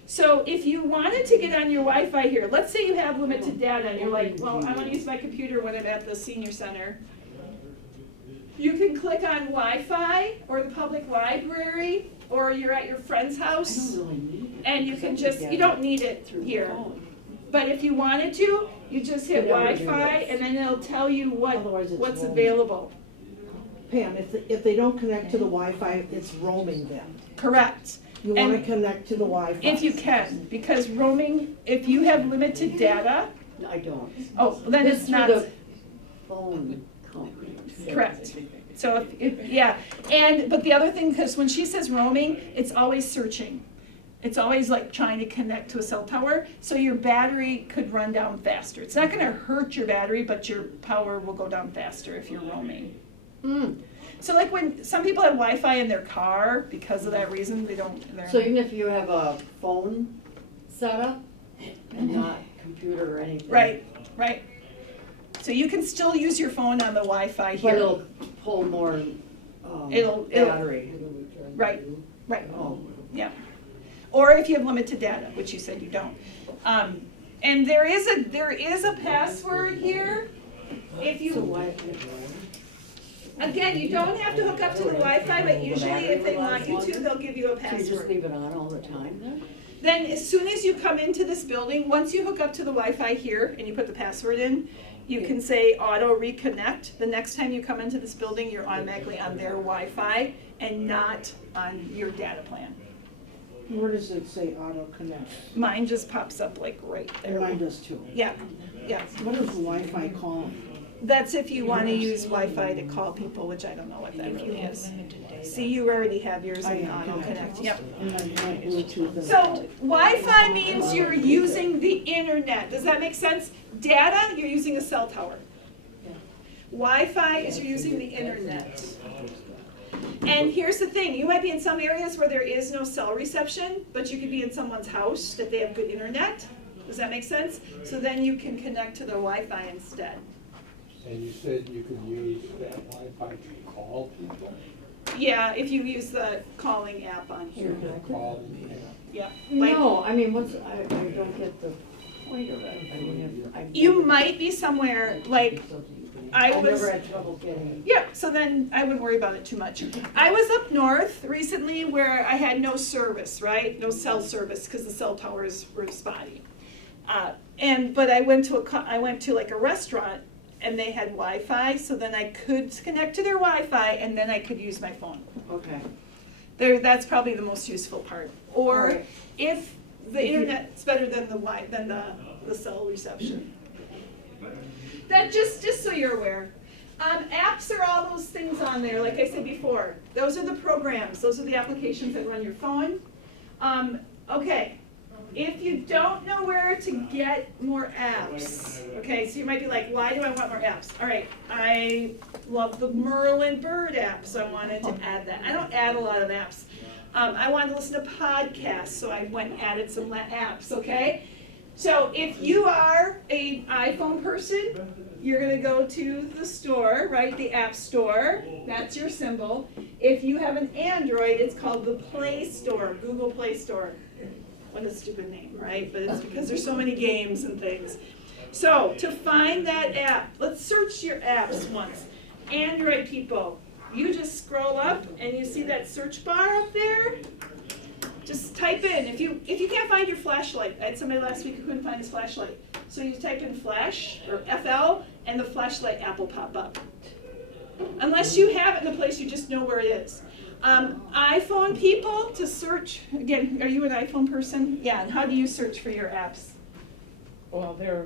So if you wanted to get on your Wi-Fi here, let's say you have limited data and you're like, well, I want to use my computer when I'm at the senior center. You can click on Wi-Fi or the public library, or you're at your friend's house, and you can just, you don't need it here. But if you wanted to, you just hit Wi-Fi and then it'll tell you what's available. Pam, if they don't connect to the Wi-Fi, it's roaming them. Correct. You wanna And connect to the Wi-Fi. if you can, because roaming, if you have limited data, I don't. oh, then it's not. The phone company. Correct. So but the other thing, because when she says roaming, it's always searching. It's always like trying to connect to a cell tower, so your battery could run down faster. It's not gonna hurt your battery, but your power will go down faster if you're roaming. So like when some people have Wi-Fi in their car, because of that reason, So even if you have a phone setup and not computer or anything? Right. So you can still use your phone on the Wi-Fi But here. it'll pull more, It'll- battery. Right. Oh, Yeah. Or if you have limited data, which you said you don't. And there is a password here. If so you, why? again, you don't have to hook up to the Wi-Fi, but usually if they want you to, they'll give you a So you just password. leave it on all the time then? Then as soon as you come into this building, once you hook up to the Wi-Fi here and you put the password in, you can say auto reconnect. The next time you come into this building, you're automatically on their Wi-Fi and not on your data plan. Where does it say auto connect? Mine just pops up like right And there. mine does too. Yeah. What is Wi-Fi calling? That's if you want to use Wi-Fi to call people, which I don't know what that really is. See, you already have yours in auto connect, yep. And I have Bluetooth. and- So Wi-Fi means you're using the internet. Does that make sense? Data, you're using a cell tower. Wi-Fi is you're using the internet. And here's the thing, you might be in some areas where there is no cell reception, but you could be in someone's house that they have good internet. Does that make sense? So then you can connect to their Wi-Fi instead. And you said you could use that Wi-Fi to call people? Yeah, if you use the calling app on So here. you can call them, Yeah. Like, No, I mean, I don't get the point of it. I mean, if I've you never- might be somewhere, like, I I've was. never had trouble getting. Yeah, so then I wouldn't worry about it too much. I was up north recently where I had no service, right? No cell service because the cell towers were spotty. But I went to like a restaurant and they had Wi-Fi, so then I could connect to their Wi-Fi and then I could use my phone. Okay. That's probably the most useful part. Or Alright. if the internet's better than the cell reception. That just so you're aware. Apps are all those things on there, like I said before. Those are the programs, those are the applications that run your phone. Okay, if you don't know where to get more apps, okay, so you might be like, why do I want more apps? All right, I love the Merlin Bird app, so I wanted to add that. I don't add a lot of apps. I wanted to listen to podcasts, so I went and added some apps, okay? So if you are an iPhone person, you're gonna go to the store, right, the App Store, that's your symbol. If you have an Android, it's called the Play Store, Google Play Store. What a stupid name, right? But it's because there's so many games and things. So to find that app, let's search your apps once. Android people, you just scroll up and you see that search bar up there. Just type in, if you can't find your flashlight, I had somebody last week who couldn't find his flashlight. So you type in flash or FL and the flashlight app will pop up. Unless you have it in a place you just know where it is. iPhone people, to search, again, are you an iPhone person? Yeah, and how do you search for your apps? Well, they're,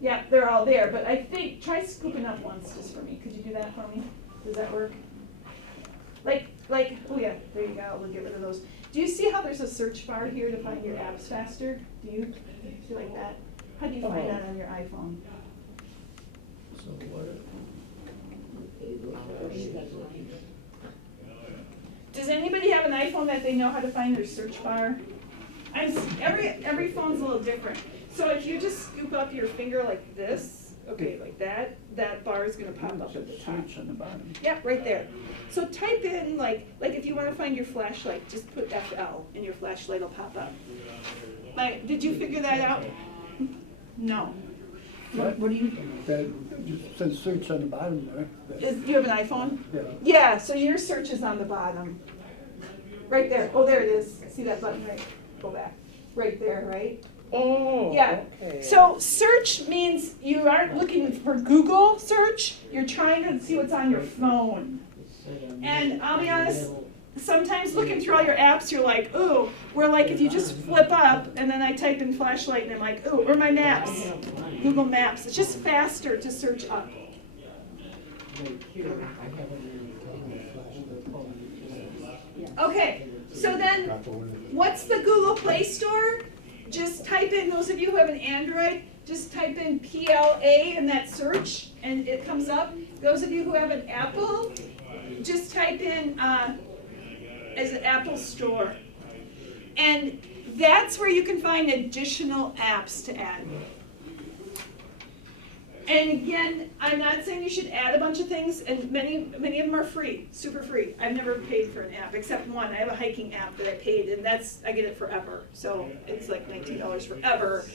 Yeah, they're all there, but I think, try scooping up once just for me. Could you do that for me? Does that work? Like, oh yeah, there you go, we'll get rid of those. Do you see how there's a search bar here to find your apps faster? Do you feel like that? How do you find that on your iPhone? Does anybody have an iPhone that they know how to find their search bar? Every phone's a little different. So if you just scoop up your finger like this, okay, like that bar is gonna pop up at the top. on the bottom. Yeah, right there. So type in, like if you wanna find your flashlight, just put FL and your flashlight will pop up. Did you figure that out? No. What do you, That just says search on the bottom there. You have an iPhone? Yeah. Yeah, so your search is on the bottom. Right there. Oh, there it is. See that button, right? Go back. Right there, right? Oh, Yeah. okay. So search means you aren't looking for Google search, you're trying to see what's on your phone. And I'll be honest, sometimes looking through all your apps, you're like, ooh, where like if you just flip up and then I type in flashlight and I'm like, ooh, or my maps, Google Maps, it's just faster to search up. Okay, so then Got the one. what's the Google Play Store? Just type in, those of you who have an Android, just type in PLA in that search and it comes up. Those of you who have an Apple, just type in as an Apple Store. And that's where you can find additional apps to add. And again, I'm not saying you should add a bunch of things, and many of them are free, super free. I've never paid for an app, except one. I have a hiking app that I paid, and I get it forever. So it's like $19 forever.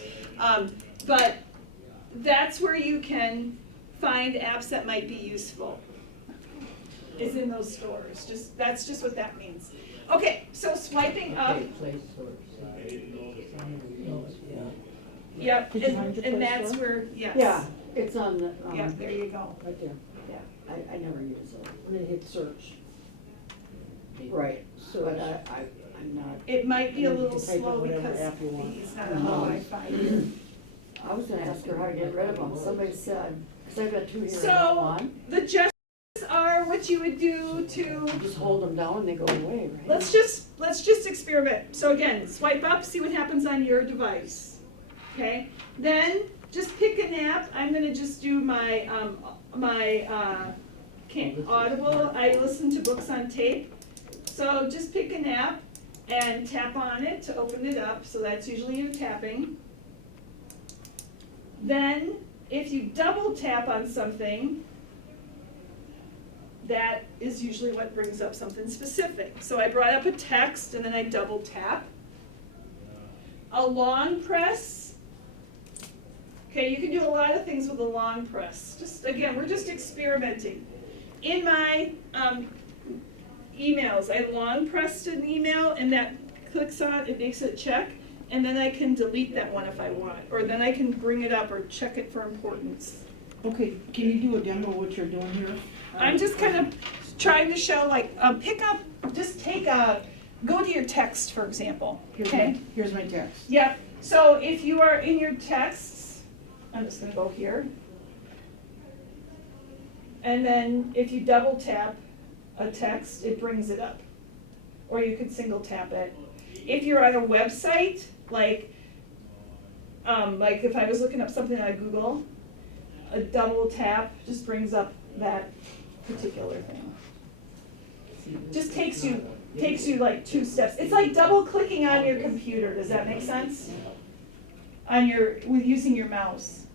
But that's where you can find apps that might be useful, is in those stores. That's just what that means. Okay, so swiping up. Yep, Did you find your and Play that's Store? where, yes. Yeah, it's on the, Yeah, there you go. right there, I never use it. and then hit search. Right, Search. but I'm not, It might be a And then you little can type in slow whatever because app you want. he's not on the Wi-Fi here. I was gonna ask her how to get rid of them. Somebody said, cause I've got two here and So- one. The gestures are what you would do to, You just hold them down and they go away, right? let's just experiment. So again, swipe up, see what happens on your device. Okay? Then just pick an app. I'm gonna just do my Audible. I listen to books on tape. So just pick an app and tap on it to open it up. So that's usually you tapping. Then if you double tap on something, that is usually what brings up something specific. So I brought up a text and then I double tap. A long press. Okay, you can do a lot of things with a long press. Just again, we're just experimenting. In my emails, I long pressed an email and that clicks on, it makes it check, and then I can delete that one if I want, or then I can bring it up or check it for importance. Okay, can you do a demo of what you're doing here? I'm just kind of trying to show, like, go to your text, for example, okay? Here's my text. Yep, so if you are in your texts, I'm just gonna go here. And then if you double tap a text, it brings it up. Or you could single tap it. If you're on a website, like if I was looking up something on Google, a double tap just brings up that particular thing. Just takes you like 2 steps. It's like double clicking on your computer. Does that make sense? With using your mouse.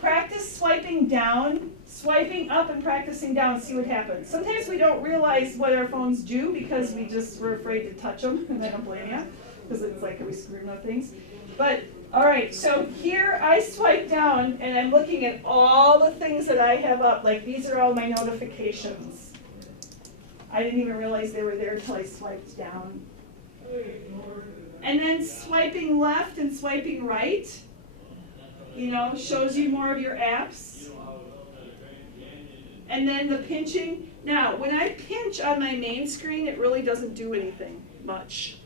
Practice swiping down, swiping up and practicing down, see what happens. Sometimes we don't realize what our phones do because we're afraid to touch them, and I don't blame you. because it's like, are we screwing up things? But, all right, so here I swipe down and I'm looking at all the things that I have up, like these are all my notifications. I didn't even realize they were there until I swiped down. And then swiping left and swiping right, you know, shows you more of your apps. And then the pinching. Now, when I pinch on my main screen, it really doesn't do anything much.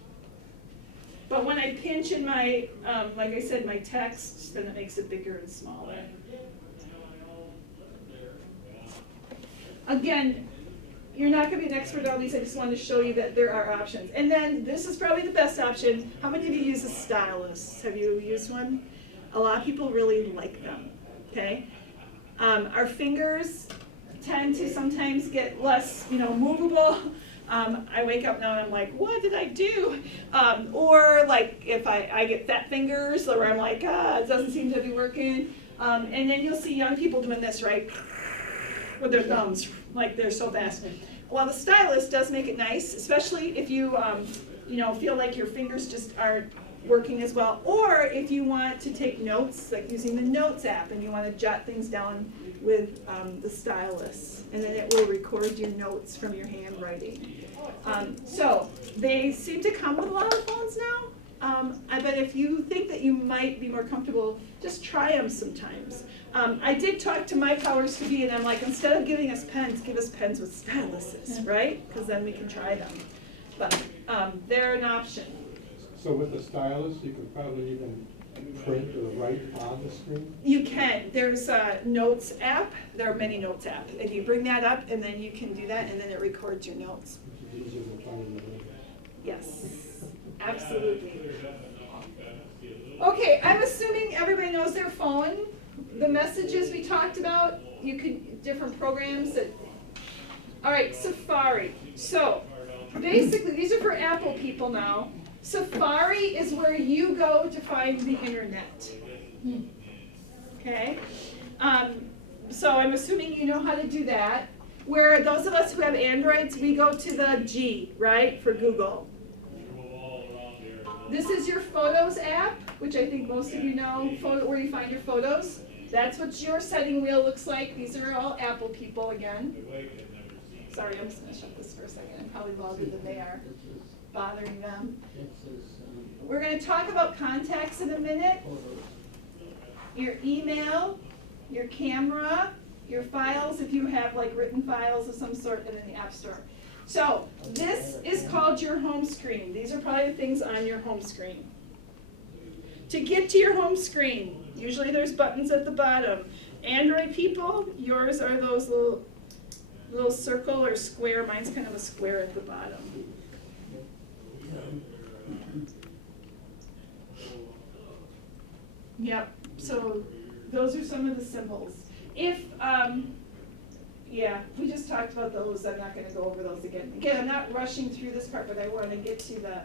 But when I pinch in my, like I said, my text, then it makes it bigger and smaller. Again, you're not going to be an expert on these. I just wanted to show you that there are options. And then this is probably the best option. How many of you use a stylus? Have you used one? A lot of people really like them. Okay. Our fingers tend to sometimes get less, movable. I wake up now and I'm like, what did I do? Or like if I get fat fingers, where I'm like, it doesn't seem to be working. And then you'll see young people doing this, right? With their thumbs, like they're so fast. Well, the stylus does make it nice, especially if you, feel like your fingers just aren't working as well. Or if you want to take notes, like using the Notes app, and you want to jot things down with the stylus, and then it will record your notes from your handwriting. So they seem to come with a lot of phones now. But if you think that you might be more comfortable, just try them sometimes. I did talk to my powers to be, and I'm like, instead of giving us pens, give us pens with styluses, right? Because then we can try them. But they're an option. So with the stylus, you could probably even print or write on the screen? You can. There's a Notes app. There are many Notes apps. And you bring that up, and then you can do that, and then it records your notes. Which is easier than trying to. Yes, absolutely. Okay, I'm assuming everybody knows their phone. The messages we talked about, you could, different programs that, all right, Safari. So, basically, these are for Apple people now. Safari is where you go to find the internet. Okay? So I'm assuming you know how to do that. Where those of us who have Androids, we go to the G, right, for Google. This is your Photos app, which I think most of you know, where you find your photos. That's what your setting wheel looks like. These are all Apple people again. Sorry, I'm just going to shut this for a second. I'm probably louder than they are, bothering them. We're going to talk about contacts in a minute. Your email, your camera, your files, if you have like written files of some sort, and then the App Store. So this is called your home screen. These are probably the things on your home screen. To get to your home screen, usually there's buttons at the bottom. Android people, yours are those little circle or square. Mine's kind of a square at the bottom. Yep, so those are some of the symbols. If, we just talked about those. I'm not going to go over those again. Again, I'm not rushing through this part, but I want to get to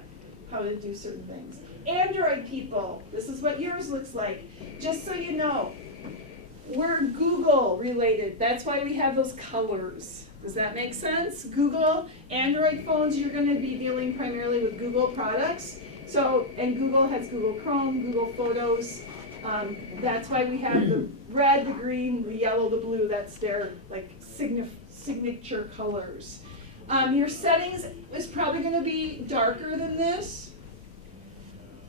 how to do certain things. Android people, this is what yours looks like. Just so you know, we're Google related. That's why we have those colors. Does that make sense? Google, Android phones, you're going to be dealing primarily with Google products. So, and Google has Google Chrome, Google Photos. That's why we have the red, the green, the yellow, the blue. That's their like signature colors. Your settings is probably going to be darker than this.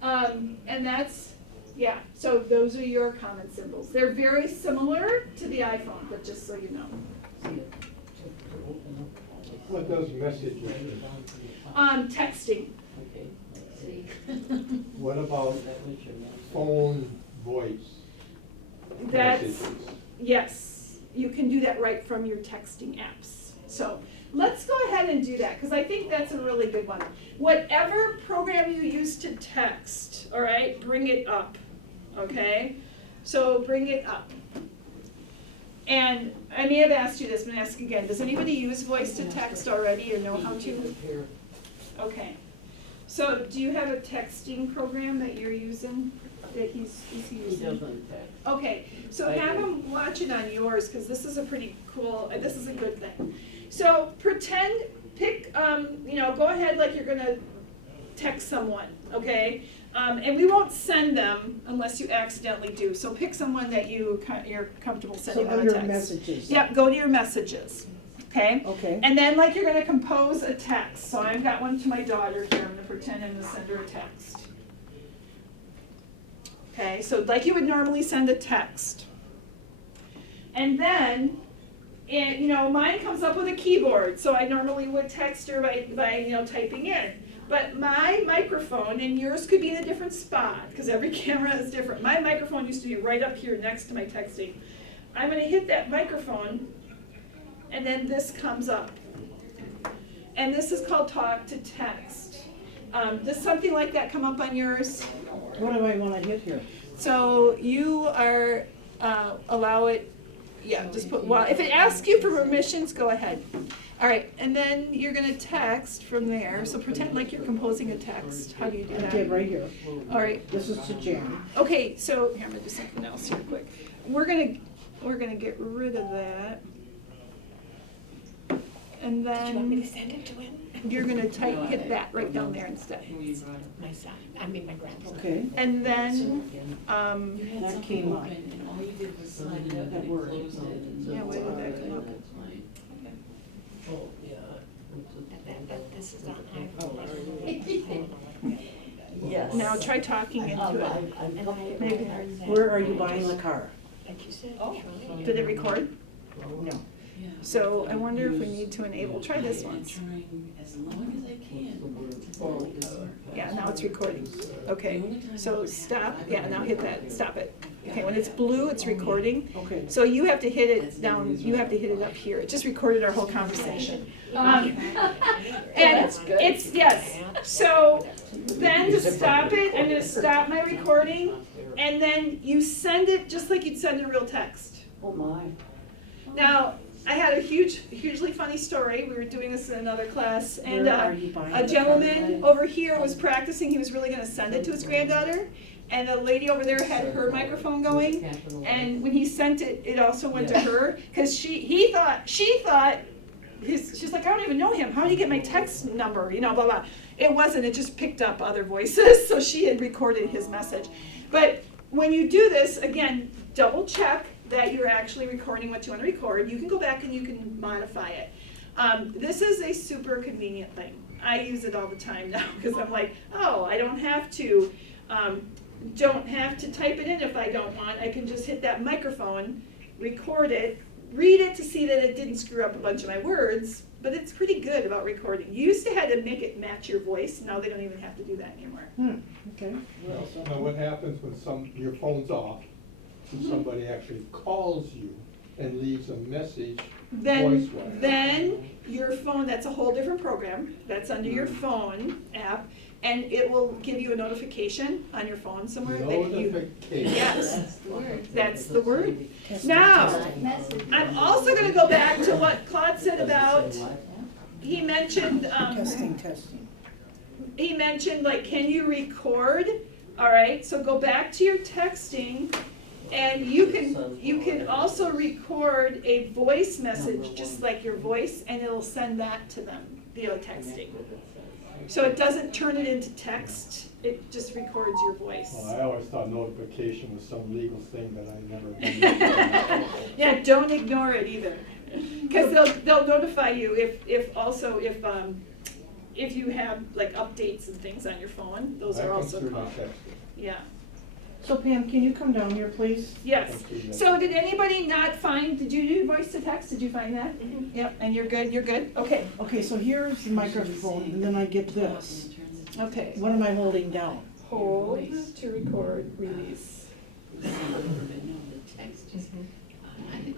And that's, so those are your common symbols. They're very similar to the iPhone, but just so you know. What does messages? Texting. What about phone voice That's, messages? yes, you can do that right from your texting apps. So let's go ahead and do that, because I think that's a really good one. Whatever program you use to text, all right, bring it up, okay? So bring it up. And I may have asked you this, but I'm going to ask again. Does anybody use voice to text already or know how to? Okay. So do you have a texting program that you're using, that he's using? He doesn't text. Okay, so I have do. him watch it on yours, because this is a pretty cool, this is a good thing. So pretend, pick, go ahead like you're gonna text someone, okay? And we won't send them unless you accidentally do, so pick someone that you're comfortable So sending them a under text. messages. Yep, go to your messages, okay? Okay, And then like you're gonna compose a text, so I've got one to my daughter here, I'm gonna pretend I'm gonna send her a text. Okay, so like you would normally send a text. And then, mine comes up with a keyboard, so I normally would text her by typing in. But my microphone, and yours could be in a different spot, because every camera is different. My microphone used to be right up here next to my texting. I'm gonna hit that microphone, and then this comes up. And this is called talk to text. Does something like that come up on yours? what do I wanna hit here? So you are, allow it, yeah, just put, well, if it asks you for permissions, go ahead. All right, and then you're gonna text from there, so pretend like you're composing a text. How do you do Okay, that? right here. All right, This is to Jan. okay, so here, I'm gonna do something else here quick. We're gonna get rid of that. And Do you want me to then send it to him? you're gonna hit that right down there instead. My son, I mean my grandson. Okay, And then, You had That something came up. open and all you did was slide it up That and word. close it. And so Yeah, where did that come up? that's fine. Oh, yeah. But this is on iPhone. Yes. now try talking into it. Maybe. where are you buying the car? Like you said. Did it record? No. Yeah. So I wonder if we need to enable, try this I am once. trying as long as I can to follow this. Yeah, now it's recording. Okay, The only time I so would stop, have- yeah, now hit that, stop it. Okay, when it's blue, it's recording. Okay, So you have to hit it down, you have to hit it up here. It just recorded our whole conversation. And it's, yes, so then to stop it, I'm gonna stop my recording, and then you send it just like you'd send a real text. Oh, my. Now, I had a hugely funny story. We were doing this in another class, and where are you buying a the gentleman car? over here was practicing. He was really going to send it to his granddaughter, and the lady over there had her microphone going. And when he sent it, it also went to her because she thought she's like, I don't even know him. How do you get my text number? Blah blah. It wasn't. It just picked up other voices, so she had recorded his message. But when you do this, again, double check that you're actually recording what you want to record. You can go back and you can modify it. This is a super convenient thing. I use it all the time now because I'm like, oh, I don't have to type it in if I don't want. I can just hit that microphone, record it, read it to see that it didn't screw up a bunch of my words, but it's pretty good about recording. You used to have to make it match your voice. Now they don't even have to do that anymore. Okay. Now, what happens when your phone's off, and somebody actually calls you and leaves a message voice-wise? Then your phone, that's a whole different program, that's under your phone app, and it will give you a notification on your phone somewhere that you, Notification. yes, the word. that's the word. Testing, Now, testing. Message. I'm also gonna go back to what Claude said about, he mentioned, Testing. he mentioned like, can you record? All right, so go back to your texting, and you can also record a voice message, just like your voice, and it'll send that to them via texting. So it doesn't turn it into text, it just records your voice. Well, I always thought notification was some legal thing that I never. Yeah, don't ignore it either, because they'll notify you if you have like updates and things on your phone, those are also called. Yeah, So Pam, can you come down here, please? yes. So did anybody not find, did you do voice to text, did you find that? Yep, and you're good, okay, Okay, so here's the microphone, and then I get this. okay. What am I holding down? Hold to record, release.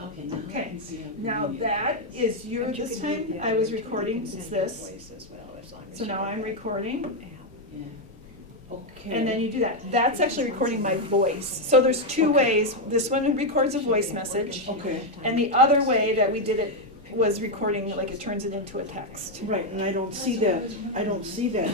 Okay, now I Okay, can see. now that is your, this time I was recording, it's this. So now I'm recording, Yeah. Okay. and then you do that. That's actually recording my voice. So there's two ways. This one records a voice message, Okay, and the other way that we did it was recording, like it turns it into a text. right, and I don't see that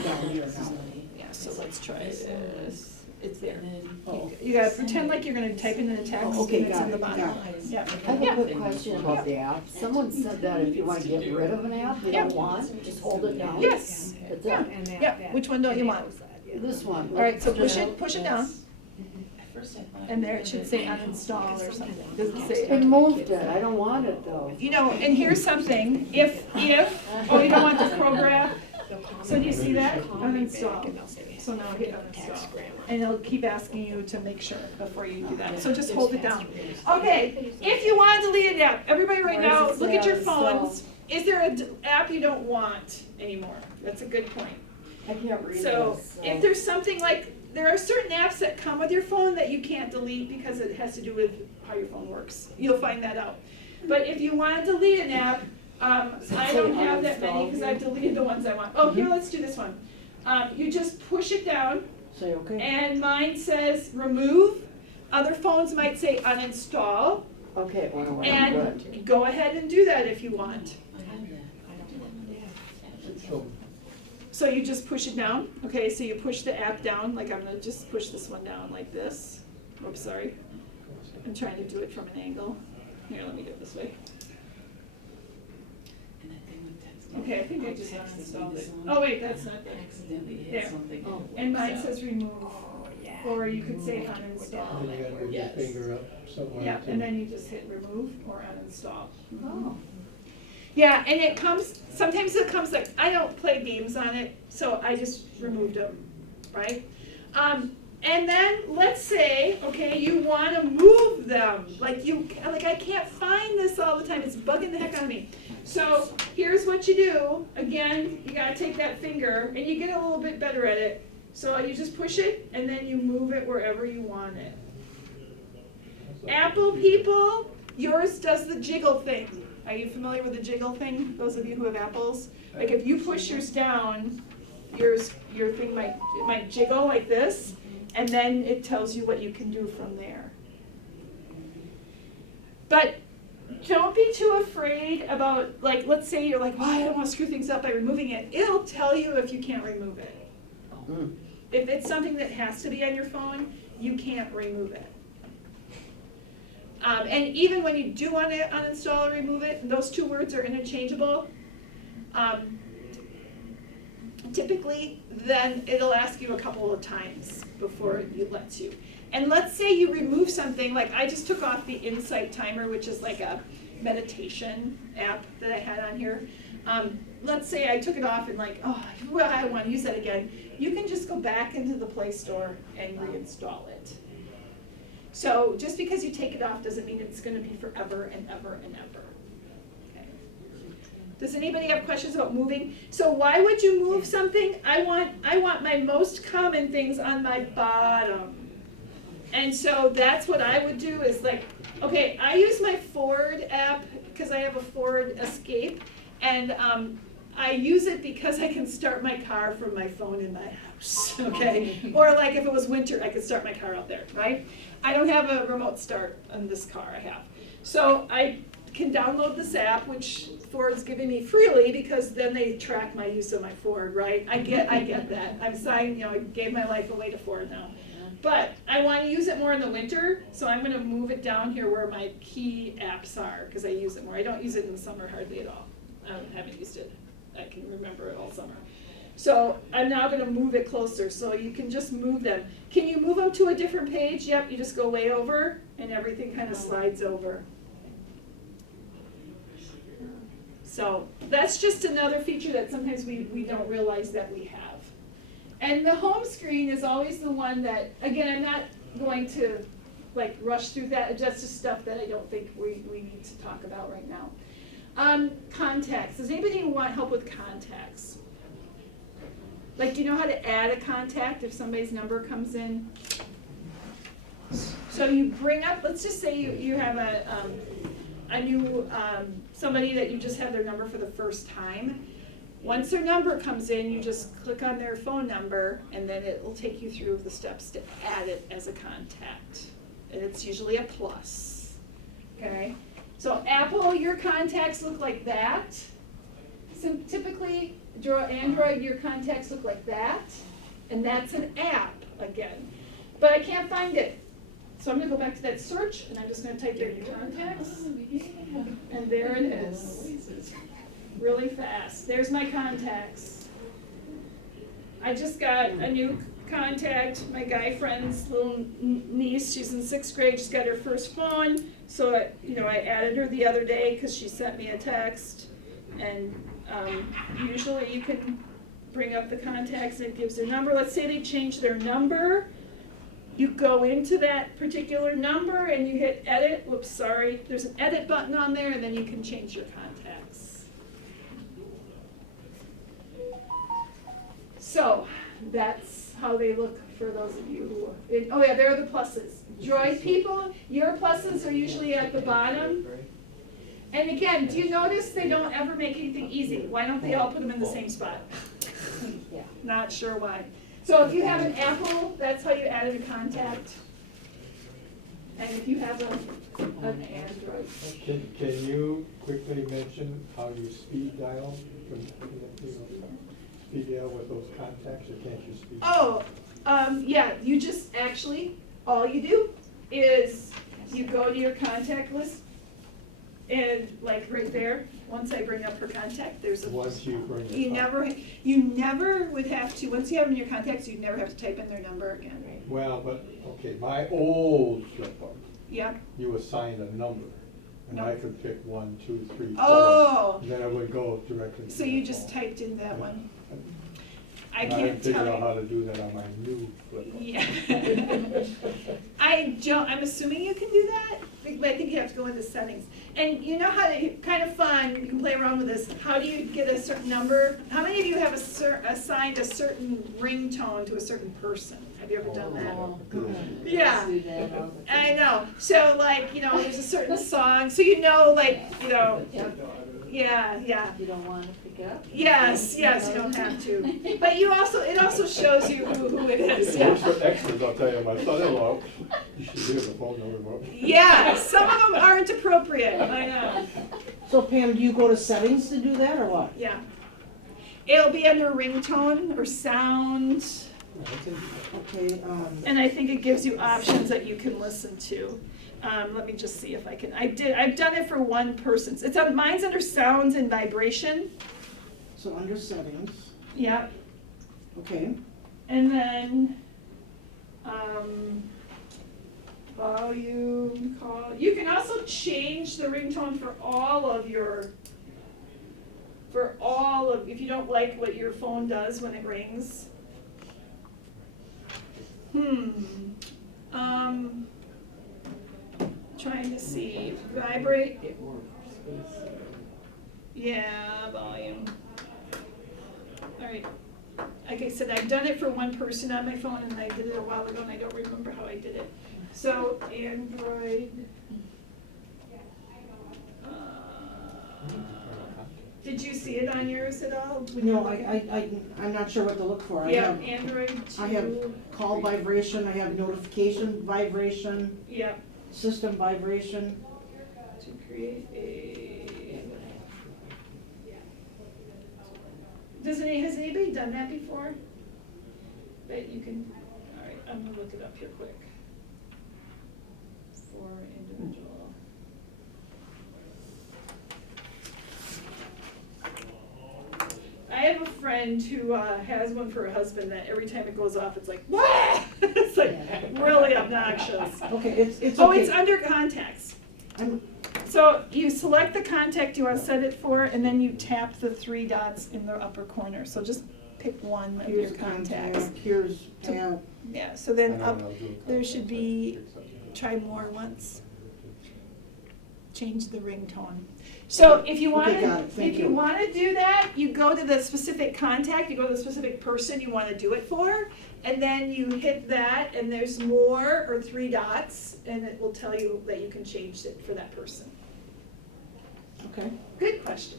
down here now. Yeah, so let's try this. it's there. And then Oh. You gotta pretend like you're gonna type in the text, Oh, okay, and it's got in the it, bottom. got Yeah. I have a quick question about the app. Someone said that if you wanna get rid of an app you don't want, just hold it down. Yes, That's yeah, it. yeah, which one don't you want? This one. All right, so push Just- it down, at first I thought. and there it should say uninstall or something, does it say? It moved it, I don't want it though. You know, and here's something, if, oh, you don't want the program, so do you see that? Uninstall. So now hit uninstall, and it'll keep asking you to make sure before you do that, so just hold it down. Okay, if you want to delete an app, everybody right Where now, does it look say at your uninstall? phones. Is there an app you don't want anymore? That's a good point. I can't read this. So if there's something like, there are certain apps that come with your phone that you can't delete because it has to do with how your phone works. You'll find that out. But if you want to delete an app, I don't have that many because I've deleted the ones I want. Oh, here, let's do this one. You just push it down, Say okay. and mine says remove. Other phones might say uninstall, Okay, well, good. and go ahead and do that if you want. I have that. So, So you just push it down, okay, so you push the app down, like I'm gonna just push this one down like this. Oops, sorry. I'm trying to do it from an angle. Here, let me do it this way. And that thing with texting. Okay, I think I just texted uninstalled this it. one. Oh wait, that's not I there. accidentally There. hit something. Oh. And mine So- says remove, or you could say uninstall. then you gotta move your Yes. finger up somewhere. Yeah, to- and then you just hit remove or uninstall. Oh. Yeah, and it comes, sometimes it comes like, I don't play games on it, so I just removed them, right? And then, let's say, okay, you wanna move them, like I can't find this all the time, it's bugging the heck out of me. So, here's what you do, again, you gotta take that finger, and you get a little bit better at it. So you just push it, and then you move it wherever you want it. Apple people, yours does the jiggle thing. Are you familiar with the jiggle thing, those of you who have apples? Like if you push yours down, your thing might jiggle like this, and then it tells you what you can do from there. But don't be too afraid about, like, let's say you're like, well, I don't want to screw things up by removing it. It'll tell you if you can't remove it. Mm. If it's something that has to be on your phone, you can't remove it. And even when you do want to uninstall or remove it, those two words are interchangeable. Typically, then it'll ask you a couple of times before it lets you. And let's say you remove something, like I just took off the Insight Timer, which is like a meditation app that I had on here. Let's say I took it off and like, oh, well, I want to use that again. You can just go back into the Play Store and reinstall it. So just because you take it off doesn't mean it's going to be forever and ever and ever. Okay. Does anybody have questions about moving? So why would you move something? I want my most common things on my bottom. And so that's what I would do is like, okay, I use my Ford app because I have a Ford Escape, and I use it because I can start my car from my phone in my house, okay? Or like if it was winter, I could start my car out there, right? I don't have a remote start on this car I have. So I can download this app, which Ford's giving me freely because then they track my use of my Ford, right? I get that. I'm saying, I gave my life away to Ford now. But I want to use it more in the winter, so I'm going to move it down here where my key apps are because I use it more. I don't use it in the summer hardly at all. I haven't used it. I can remember it all summer. So I'm now going to move it closer, so you can just move them. Can you move them to a different page? Yep, you just go way over, and everything kind of slides over. So that's just another feature that sometimes we don't realize that we have. And the home screen is always the one that, again, I'm not going to like rush through that. That's just stuff that I don't think we need to talk about right now. Contacts. Does anybody want help with contacts? Like, do you know how to add a contact if somebody's number comes in? So you bring up, let's just say you have a new, somebody that you just have their number for the first time. Once their number comes in, you just click on their phone number, and then it will take you through the steps to add it as a contact. And it's usually a plus, okay? So Apple, your contacts look like that. So typically, Android, your contacts look like that. And that's an app, again. but I can't find it. So I'm gonna go back to that search, and I'm just gonna type in contacts, and there it is. Really fast. There's my contacts. I just got a new contact, my guy friend's little niece, she's in 6th grade, she's got her first phone, so I added her the other day because she sent me a text, and usually you can bring up the contacts and it gives their number. Let's say they change their number, you go into that particular number and you hit edit, whoops, sorry, there's an edit button on there, and then you can change your contacts. So, that's how they look for those of you who, oh yeah, there are the pluses. Droid people, your pluses are usually at the bottom. And again, do you notice they don't ever make anything easy? Why don't they all put them in the same spot? Yeah. Not sure why. So if you have an Apple, that's how you added a contact. And if you have an Android. Can you quickly mention how you speed dial? Speed dial with those contacts, or can't you speed? Oh, yeah, you just actually, all you do is you go to your contact list, and like right there, once I bring up her contact, there's a. Once you bring it You up. you never would have to, once you have them in your contacts, you'd never have to type in their number again. Well, but, okay, my old flip book, Yeah, you assigned a number, and I No. could pick 1, 2, 3, 4. Oh. And then I would go directly to so that you just phone. typed in that one. I And can't haven't figured tell out how you. to do that on my new flip book. Yeah. I'm assuming you can do that, but I think you have to go into settings. And you know how to, kind of fun, you can play around with this, how do you get a certain number? How many of you have assigned a certain ringtone to a certain person? Have you ever done that? Oh, Yeah. do that all the time. I know, so like, there's a certain song, so yeah. You don't wanna pick it up? Yes, you don't have to. But it also shows you who it is, It works yeah. for extras, I'll tell you, my son-in-law, you should hear the phone number. Yeah, some of them aren't appropriate, I know, So Pam, do you go to settings to do that, or what? yeah. It'll be under ringtone or sound, Okay, and I think it gives you options that you can listen to. Let me just see if I can, I've done it for one person. Mine's under sounds and vibration, so under settings, yeah. okay, And then, volume, call, you can also change the ringtone for all of, if you don't like what your phone does when it rings. Trying to see, vibrate, yeah, volume. All right. Like I said, I've done it for one person on my phone, and I did it a while ago, and I don't remember how I did it. So, Android. Did you see it on yours at all? when you no, look at- I'm not sure what to look for. Yeah, Android I have two, call vibration, I have notification vibration, yeah, system vibration. to create a. Has anybody done that before? But you can, all right, I'm gonna look it up here quick. For individual. I have a friend who has one for her husband that every time it goes off, it's like, what? It's like really obnoxious. Okay, it's Oh, okay. it's under contacts. I'm- So you select the contact you want to set it for, and then you tap the 3 dots in the upper corner. So just pick one of your Here's contacts. contact, here's tab. Yeah, so then up, there should be, try more once. Change the ringtone. So if you want Okay, got it. to, Thank if you you. want to do that, you go to the specific contact, you go to the specific person you want to do it for, and then you hit that, and there's more or 3 dots, and it will tell you that you can change it for that person. Okay, Good question.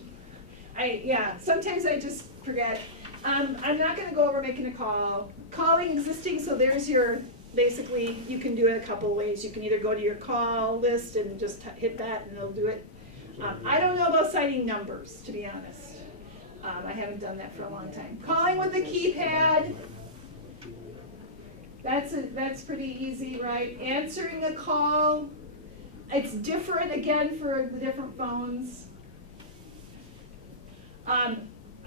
Sometimes I just forget. I'm not gonna go over making a call. Calling existing, so there's your, basically, you can do it a couple ways. You can either go to your call list and just hit that and it'll do it. I don't know about citing numbers, to be honest. I haven't done that for a long time. Calling with the keypad. That's pretty easy, right? Answering a call, it's different again for the different phones.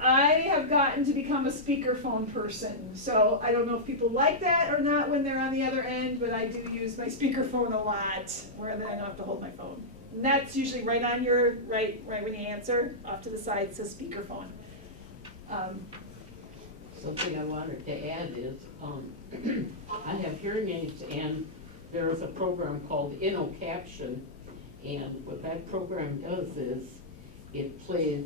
I have gotten to become a speakerphone person, so I don't know if people like that or not when they're on the other end, but I do use my speakerphone a lot, where then I don't have to hold my phone. And that's usually right on your, right when you answer, off to the side, it says speakerphone. Something I wanted to add is, I have hearing aids, and there is a program called InnoCaption, and what that program does is, it plays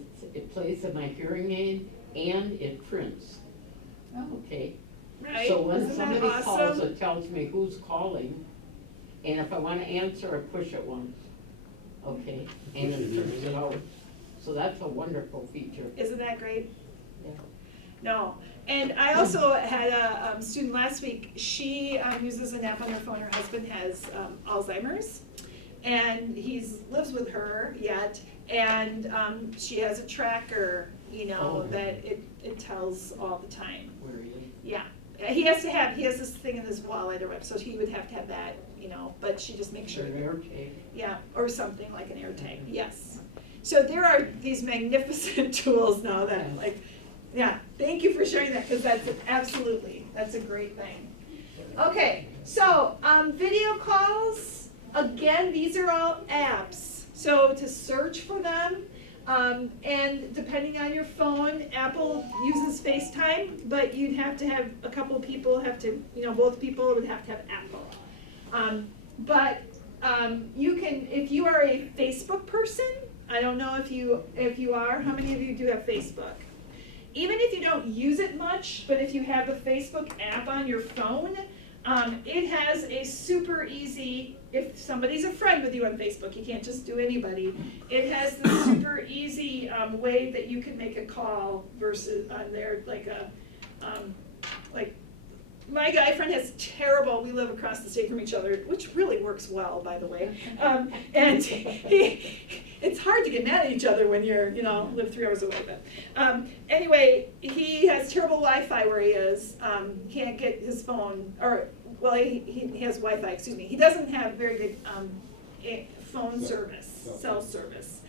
in my hearing aid and it prints, Oh, okay? right? So when Isn't that somebody calls, awesome? it tells me who's calling, and if I wanna answer, I push it once, okay? And Push it it turns in. it out. So that's a wonderful feature. Isn't that great? Yeah. No, and I also had a student last week, she uses an app on her phone, her husband has Alzheimer's, and lives with her yet, and she has a tracker, Oh. that it tells all the time. Where are you? Yeah, he has this thing in his wallet or whatever, so he would have to have that, but she just makes sure. An AirTag. Yeah, or something like an AirTag, yes. So there are these magnificent tools now that yeah, thank you for sharing that, because that's a great thing. Okay, so video calls, again, these are all apps. So to search for them, and depending on your phone, Apple uses FaceTime, but you'd have to have a couple people both people would have to have Apple. But you can, if you are a Facebook person, I don't know if you are, how many of you do have Facebook? Even if you don't use it much, but if you have a Facebook app on your phone, it has a super easy, if somebody's a friend with you on Facebook, you can't just do anybody, it has the super easy way that you can make a call versus on there, like my guy friend has terrible, we live across the state from each other, which really works well, by the way. And it's hard to get mad at each other when you're, live 3 hours away. But anyway, he has terrible Wi-Fi where he is. Can't get his phone, he has Wi-Fi, excuse me. He doesn't have very good phone service, cell service.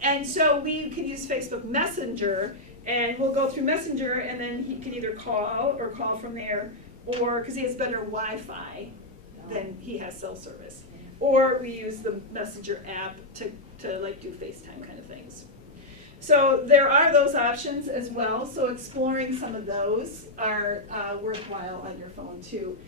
And so we can use Facebook Messenger, and we'll go through Messenger, and then he can either call from there, or, because he has better Wi-Fi than he has cell service. Or we use the Messenger app to do FaceTime kind of things. So there are those options as well, so exploring some of those are worthwhile on your phone too.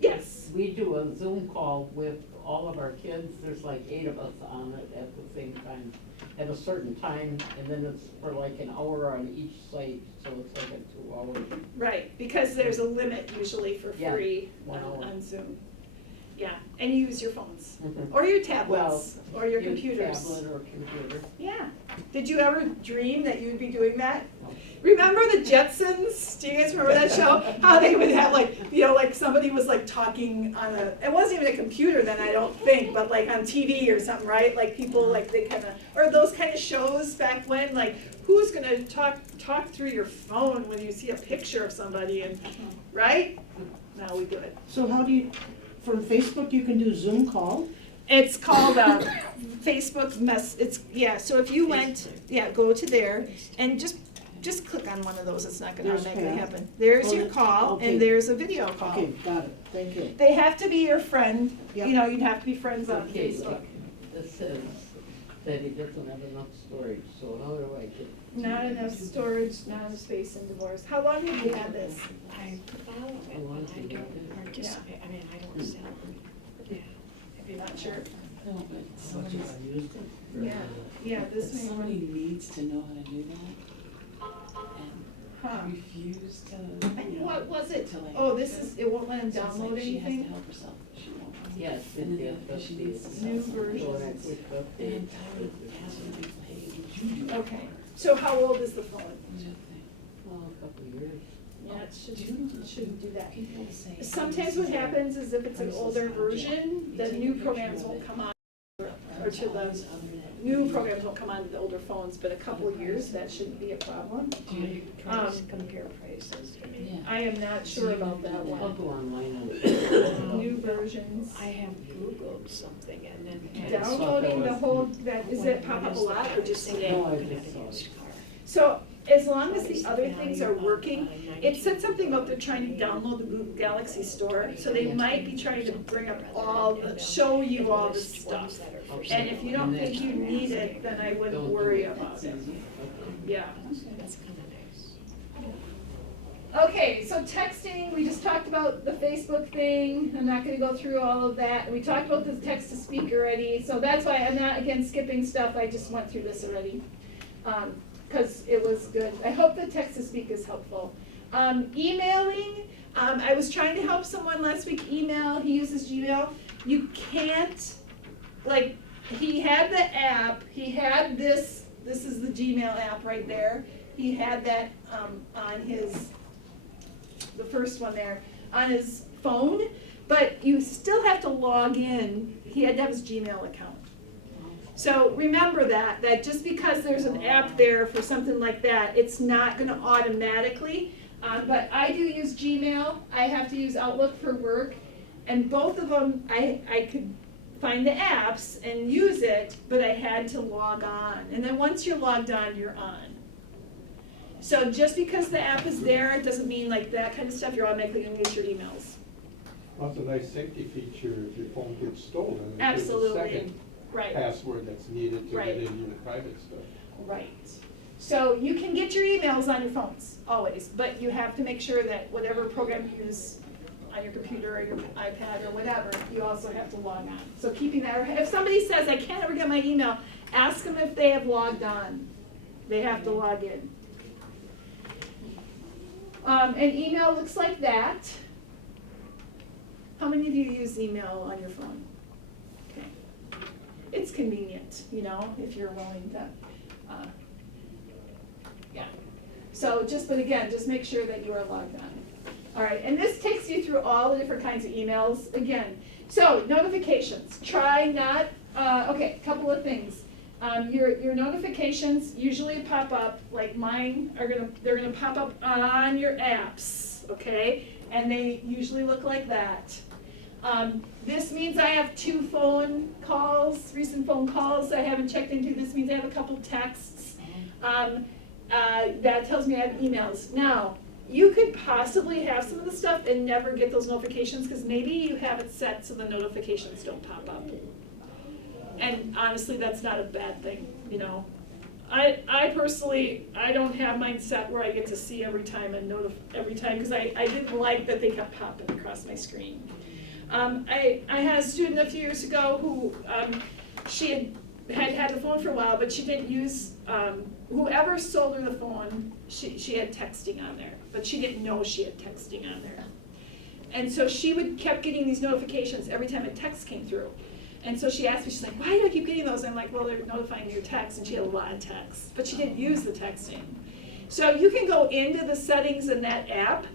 Yes? We do a Zoom call with all of our kids, there's like 8 of us on it at the same time, at a certain time, and then it's for like an hour on each site, so it's like a 2 hour. Right, because there's a limit usually for Yeah, free 1 hour. on Zoom. Yeah, and you use your phones, Mhm. or your tablets, or your computers. Tablet or computer. Yeah. Did you ever dream that you'd be doing that? Remember the Jetsons? Do you guys remember that show? How they would have like somebody was like talking on it wasn't even a computer then, I don't think, but like on TV or something, right? Like people they kind of, or those kind of shows back when, like who's gonna talk through your phone when you see a picture of somebody and, right? Now we do it. So how do you, from Facebook, you can do Zoom call? It's called Facebook so if you go to there and just click on one of those, it's not gonna There's automatically Pam. happen. There's Oh, your call, okay. and there's a video call. Okay, got it, thank you. They have to be your friend, Yep. you'd have to be friends on Okay, Facebook. look, this says that he doesn't have enough storage, so how do I get? Not enough storage, not enough space in divorce. How long have you had this? I follow it, I want but I to don't do it. participate, I mean, I don't sell them. Yeah. If you're not sure. No, but somebody, Yeah, this may somebody needs to know how to do that. Huh. And refuse to, And what was it? to like. Oh, it won't let him So it's download like she has to anything? help herself, she won't. Yes, And it then does, she needs to sell New something. version. So when I click And update, I'm tired of having to be paid, would you do that? Okay, so how old is the phone? What's that thing? well, a couple of years. Yeah, it shouldn't do that. People say. Sometimes what happens is if it's an older version, the new programs won't come on or to the new programs won't come onto the older phones, but a couple of years, that shouldn't be a problem. Compare prices. Yeah. I am not sure about that I'll one. go online and. New versions. I have Googled something and then. Downloading the whole, does it pop up a lot or just today? No, I just saw it. So as long as the other things are working, it said something about they're trying to download the Google Galaxy Store, so they might be trying to bring up show you all the stuff. And if you don't think you need it, then I wouldn't worry about it. Yeah. That's kind of nice. Okay, so texting, we just talked about the Facebook thing, I'm not gonna go through all of that, we talked about the text to speak already, so that's why I'm not, again, skipping stuff, I just went through this already. Cause it was good, I hope the text to speak is helpful. Emailing, I was trying to help someone last week email, he uses Gmail, you can't, like, he had the app, he had this is the Gmail app right there, he had that, on his, the first one there, on his phone, but you still have to log in, he had to have his Gmail account. So remember that just because there's an app there for something like that, it's not gonna automatically, but I do use Gmail, I have to use Outlook for work, and both of them, I could find the apps and use it, but I had to log on, and then once you're logged on, you're on. So just because the app is there, it doesn't mean like that kind of stuff, you're automatically gonna get your emails. That's a nice safety feature if your phone gets stolen. and there's a Absolutely, second right, password that's needed to Right. get into your private stuff. right. So you can get your emails on your phones, always, but you have to make sure that whatever program you use on your computer or your iPad or whatever, you also have to log on. So keeping that, or if somebody says, I can't ever get my email, ask them if they have logged on. They have to log in. An email looks like that. How many of you use email on your phone? Okay. It's convenient, you know, if you're willing to, yeah. So but again, just make sure that you are logged on. All right, and this takes you through all the different kinds of emails again. So notifications, try not, okay, a couple of things. Your notifications usually pop up, like mine they're gonna pop up on your apps, okay? And they usually look like that. This means I have 2 phone calls, recent phone calls I haven't checked into. This means I have a couple texts. That tells me I have emails. Now, you could possibly have some of the stuff and never get those notifications because maybe you have it set so the notifications don't pop up. And honestly, that's not a bad thing, you know. I personally, I don't have mine set where I get to see every time and every time because I didn't like that they kept popping across my screen. I had a student a few years ago who she had the phone for a while, but she didn't use, whoever sold her the phone, she had texting on there, but she didn't know she had texting on there. And so she kept getting these notifications every time a text came through. And so she asked me, she's like, why do I keep getting those? I'm like, well, they're notifying your text, and she had a lot of texts, but she didn't use the texting. So you can go into the settings in that app,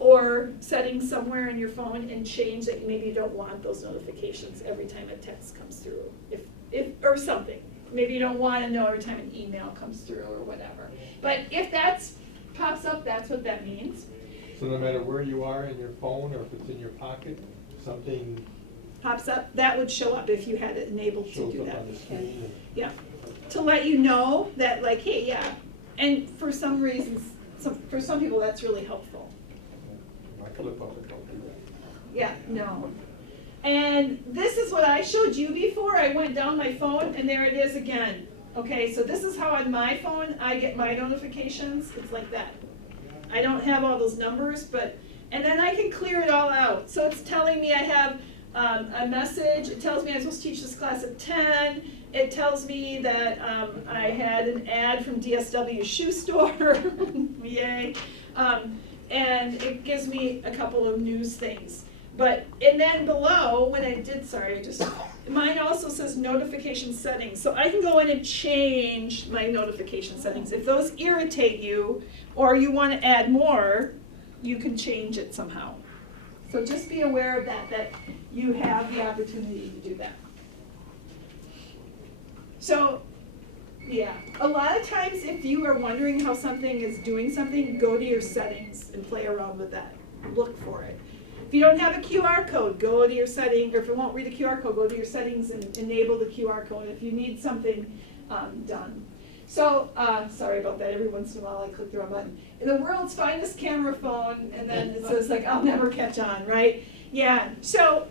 or settings somewhere in your phone and change that maybe you don't want those notifications every time a text comes through, or something. Maybe you don't want to know every time an email comes through or whatever. But if that pops up, that's what that means. So no matter where you are in your phone or if it's in your pocket, something Pops up, that would show up if you had it enabled to shows do up that. on the screen. and- Yeah, to let you know that like, hey, yeah. And for some reasons, for some people, that's really helpful. My flip up it don't do that. Yeah, no. And this is what I showed you before. I went down my phone and there it is again. Okay, so this is how on my phone I get my notifications. It's like that. I don't have all those numbers, and then I can clear it all out. So it's telling me I have a message. It tells me I'm supposed to teach this class at 10. It tells me that I had an ad from DSW Shoe Store. Yay. And it gives me a couple of news things. And then below, when I did, mine also says notification settings. So I can go in and change my notification settings. If those irritate you, or you want to add more, you can change it somehow. So just be aware of that you have the opportunity to do that. So, yeah, a lot of times if you are wondering how something is doing something, go to your settings and play around with that. Look for it. If you don't have a QR code, go to your setting, or if it won't read a QR code, go to your settings and enable the QR code if you need something done. So, sorry about that, every once in a while I click the wrong button. The world's finest camera phone, and then it says like, I'll never catch on, right? Yeah, so,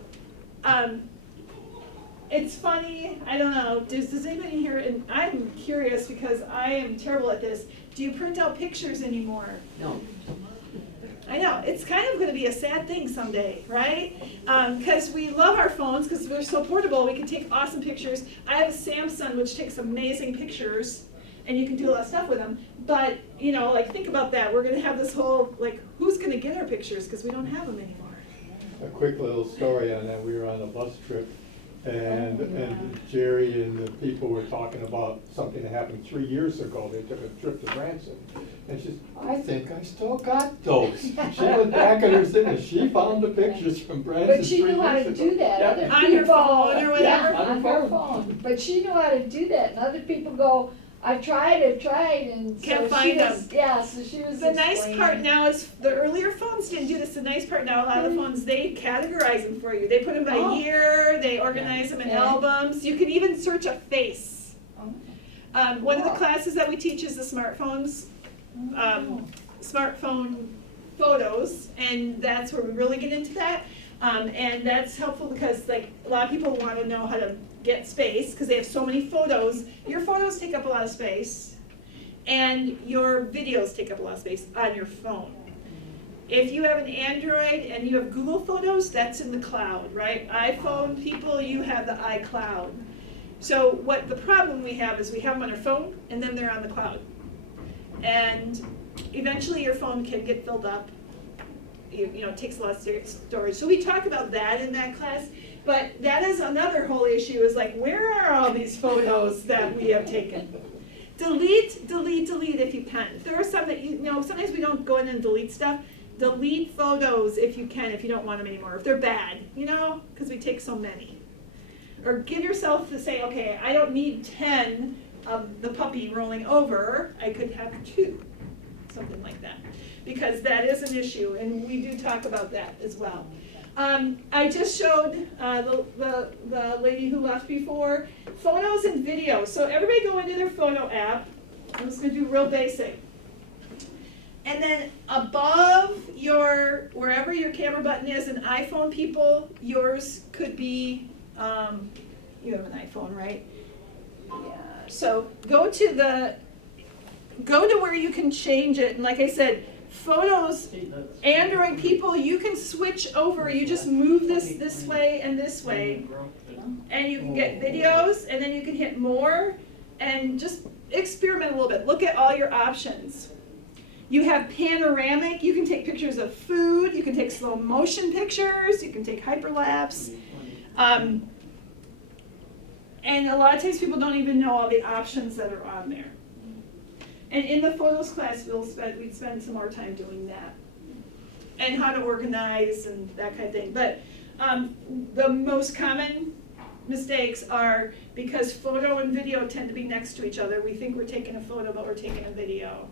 it's funny, I don't know, does anybody here, and I'm curious because I am terrible at this, do you print out pictures anymore? No. I know, it's kind of gonna be a sad thing someday, right? Cause we love our phones, cause they're so portable, we can take awesome pictures. I have a Samsung which takes amazing pictures, and you can do a lot of stuff with them. But, you know, like think about that, we're gonna have this whole, like, who's gonna get our pictures, cause we don't have them anymore. A quick little story on that, we were on a bus trip, and Jerry and the people were talking about something that happened 3 years ago. They took a trip to Branson, and she said, I think I still got those. She went back in her thing and she found the pictures from Branson 3 But she years knew how to ago. do that, Yeah. other people. On your phone or whatever? Yeah, On on her her phone, but she knew how to do that, and other people go, I've tried, and so Can't she find was, them. yeah, so she was The nice explaining. part now is, the earlier phones didn't do this, the nice part now, a lot of the phones, they categorize them for you. They put them by Oh. year, they organize them in Yeah. albums, you can even search a face. Oh. One of the Wow. classes that we teach is the smartphones, Oh. smartphone photos, and that's where we really get into that. And that's helpful because like a lot of people want to know how to get space because they have so many photos. Your photos take up a lot of space, and your videos take up a lot of space on your phone. If you have an Android and you have Google Photos, that's in the cloud, right? iPhone people, you have the iCloud. So what the problem we have is we have them on our phone and then they're on the cloud. And eventually your phone can get filled up. You know, it takes a lot of storage. So we talk about that in that class, but that is another whole issue is like, where are all these photos that we have taken? Delete, delete, delete if you can. There are some that, you know, sometimes we don't go in and delete stuff. Delete photos if you can, if you don't want them anymore, if they're bad, you know, because we take so many. Or give yourself to say, okay, I don't need 10 of the puppy rolling over, I could have 2, something like that. Because that is an issue, and we do talk about that as well. I just showed the lady who left before, photos and videos. So everybody go into their photo app. I'm just gonna do real basic. And then above your, wherever your camera button is, an iPhone people, yours could be, you have an iPhone, right? Yeah, so go to where you can change it, and like I said, photos, Android people, you can switch over, you just move this way and this way, and you can get videos, and then you can hit more, and just experiment a little bit, look at all your options. You have panoramic, you can take pictures of food, you can take slow motion pictures, you can take hyperlapse. And a lot of times people don't even know all the options that are on there. And in the photos class, we'd spend some more time doing that. And how to organize and that kind of thing. But the most common mistakes are because photo and video tend to be next to each other. We think we're taking a photo, but we're taking a video.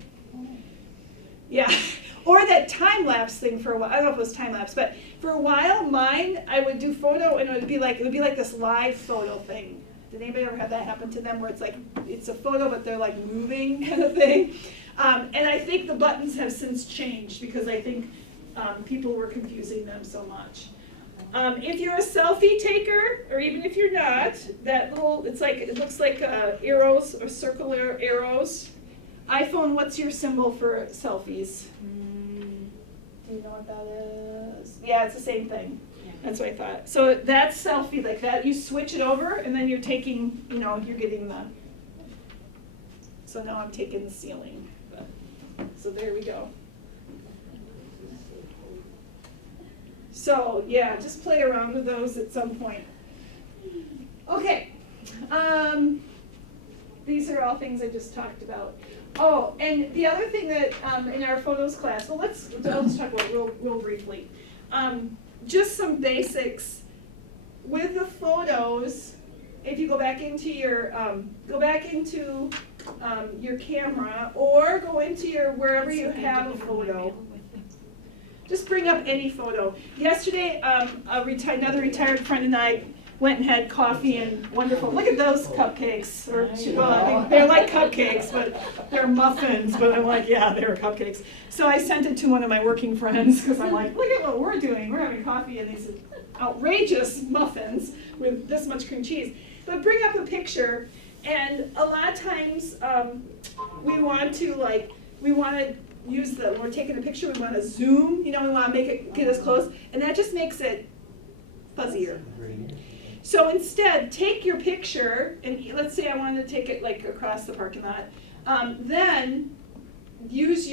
Yeah, or that time lapse thing for a while. I don't know if it was time lapse, but for a while, mine, I would do photo and it would be like this live photo thing. Did anybody ever have that happen to them where it's like, it's a photo, but they're like moving kind of thing? And I think the buttons have since changed because I think people were confusing them so much. If you're a selfie taker, or even if you're not, that little, it looks like arrows or circular arrows. iPhone, what's your symbol for selfies? Do you know what that is? Yeah, it's the same thing. That's what I thought. So that's selfie like that. You switch it over and then you're taking, you're getting the, so now I'm taking the ceiling. So there we go. So yeah, just play around with those at some point. Okay. These are all things I just talked about. Oh, and the other thing that in our photos class, well, I'll just talk about it real briefly. Just some basics. With the photos, if you go back into your camera, or go into your, wherever you have a photo. Just bring up any photo. Yesterday, another retired friend and I went and had coffee and wonderful, look at those cupcakes. Well, I mean, they're like cupcakes, but they're muffins, but I'm like, yeah, they're cupcakes. So I sent it to one of my working friends, because I'm like, look at what we're doing. We're having coffee, and they said, outrageous muffins with this much cream cheese. But bring up a picture, and a lot of times, we want to use when we're taking a picture, we want to zoom, we want to get us close, and that just makes it fuzzier. So instead, take your picture, and let's say I wanted to take it like across the parking lot, then use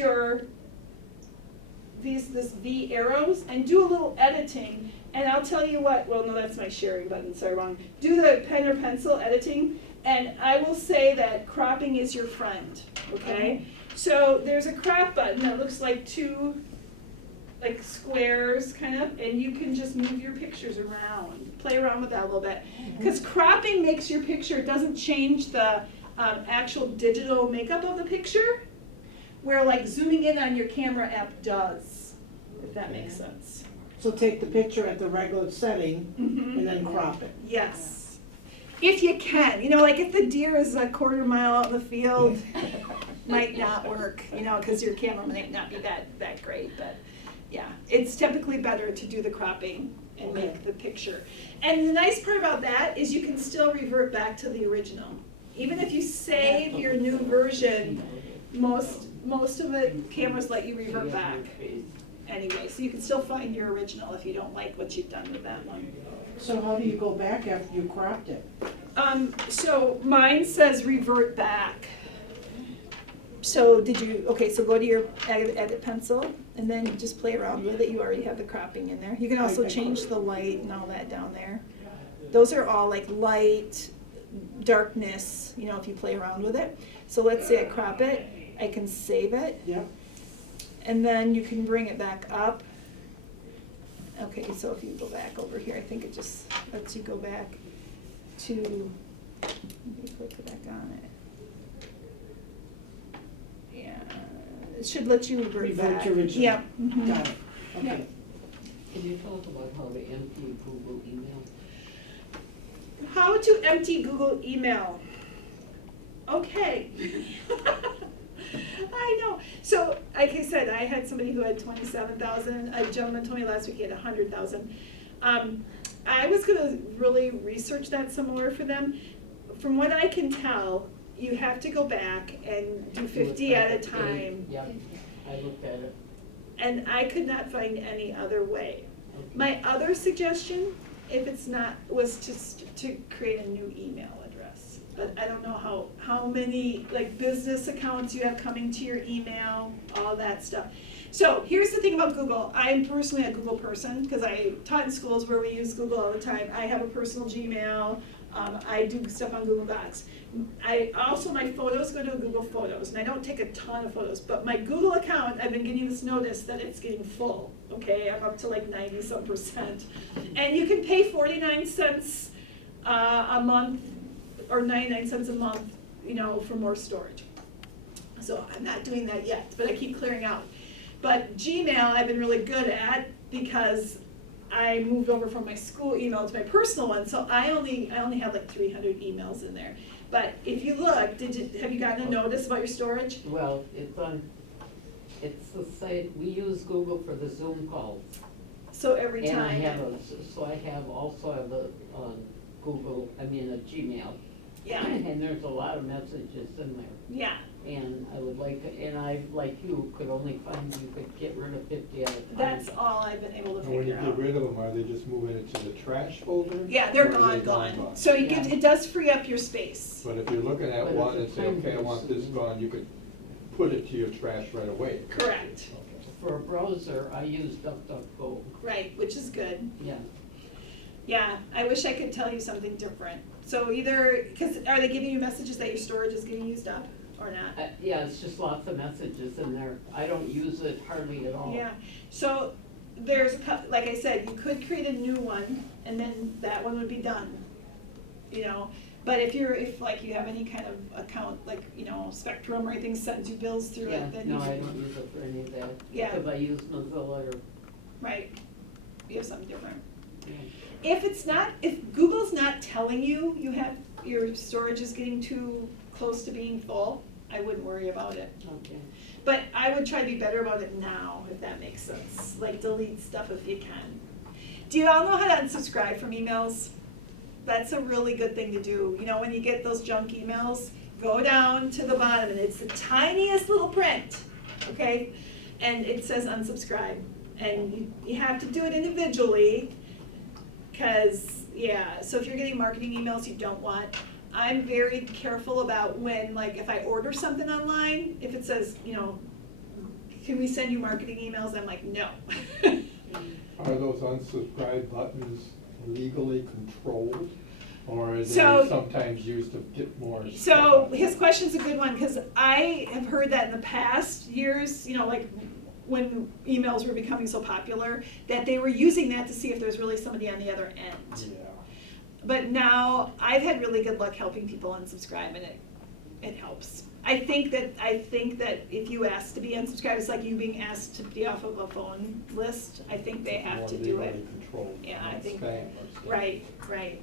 this V arrows and do a little editing, and I'll tell you what, well, no, that's my sharing button, sorry, wrong. Do the pen or pencil editing, and I will say that cropping is your friend, okay? So there's a crop button that looks like two squares kind of, and you can just move your pictures around, play around with that a little bit. Because cropping makes your picture, it doesn't change the actual digital makeup of the picture, where like zooming in on your camera app does, if that makes sense. So take the picture at the regular setting and then crop it. Yes. If you can, like if the deer is a quarter mile out in the field, might not work, because your camera might not be that great, but yeah, it's typically better to do the cropping and make the picture. And the nice part about that is you can still revert back to the original. Even if you save your new version, most of the cameras let you revert back anyway, so you can still find your original if you don't like what you've done with that one. So how do you go back after you cropped it? So mine says revert back. So so go to your edit pencil, and then just play around with it. You already have the cropping in there. You can also change the light and all that down there. Those are all like light, darkness, if you play around with it. So let's say I crop it, I can save it. Yeah. And then you can bring it back up. Okay, so if you go back over here, I think it just lets you go back to, let me click back on it. Yeah, it should let you revert back. to original. Yeah. Got it, okay. Can you tell us about how to empty Google email? How to empty Google email. Okay. I know. So, like I said, I had somebody who had 27,000. A gentleman told me last week he had 100,000. I was going to really research that some more for them. From what I can tell, you have to go back and do 50 at a time. Yep, I looked at it. And I could not find any other way. My other suggestion, if it's not, was just to create a new email address. But I don't know how many business accounts you have coming to your email, all that stuff. So here's the thing about Google. I am personally a Google person because I taught in schools where we use Google all the time. I have a personal Gmail. I do stuff on Google Docs. My photos go to Google Photos, and I don't take a ton of photos, but my Google account, I've been getting this notice that it's getting full, okay? I'm up to 90-some%. And you can pay 49 cents a month, or 99 cents a month, for more storage. So I'm not doing that yet, but I keep clearing out. But Gmail I've been really good at because I moved over from my school email to my personal one, so I only have 300 emails in there. But if you look, have you gotten a notice about your storage? Well, it's the site, we use Google for the Zoom calls. So every time. And I have also a Google, a Gmail. Yeah. And there's a lot of messages in there. Yeah. And I would like to, and I, like you, could only find, you could get rid of 50 at a time. That's all I've been able to And when you figure get out. rid of them, are they just moving it to the trash folder? Yeah, they're Or are they gone. So it does free up your space. But if you're looking at But one it's and a say, okay, I time want this gone, you could put it to your trash right away. Correct. For a browser, I use DuckDuckGo. Right, which is good. Yeah. Yeah, I wish I could tell you something different. So because are they giving you messages that your storage is getting used up or not? Yeah, it's just lots of messages in there. I don't use it hardly at all. Yeah, so there's like I said, you could create a new one and then that one would be done. you know. But if like you have any kind of account, like, you know, Spectrum or anything sends you bills through Yeah, it, then no, you I can, don't use it for any of that. Yeah. If I use Mozilla or, right, you have something different. yeah. If Google's not telling you your storage is getting too close to being full, I wouldn't worry about it. Okay. But I would try to be better about it now, if that makes sense, like delete stuff if you can. Do you all know how to unsubscribe from emails? That's a really good thing to do. You know, when you get those junk emails, go down to the bottom and it's the tiniest little print, okay? And it says unsubscribe. And you have to do it individually, because, yeah, so if you're getting marketing emails you don't want, I'm very careful about when, like, if I order something online, if it says, you know, can we send you marketing emails, I'm like, no. Are those unsubscribe buttons legally controlled? Or are they So- sometimes used to get more? So his question's a good one, because I have heard that in the past years, you know, like when emails were becoming so popular, that they were using that to see if there's really somebody on the other end. Yeah. But now I've had really good luck helping people unsubscribe, and it helps. I think that if you ask to be unsubscribed, it's like you being asked to be off of a phone list. I think they have More to do legally it. controlled, Yeah, I not think- spam or stuff. Right.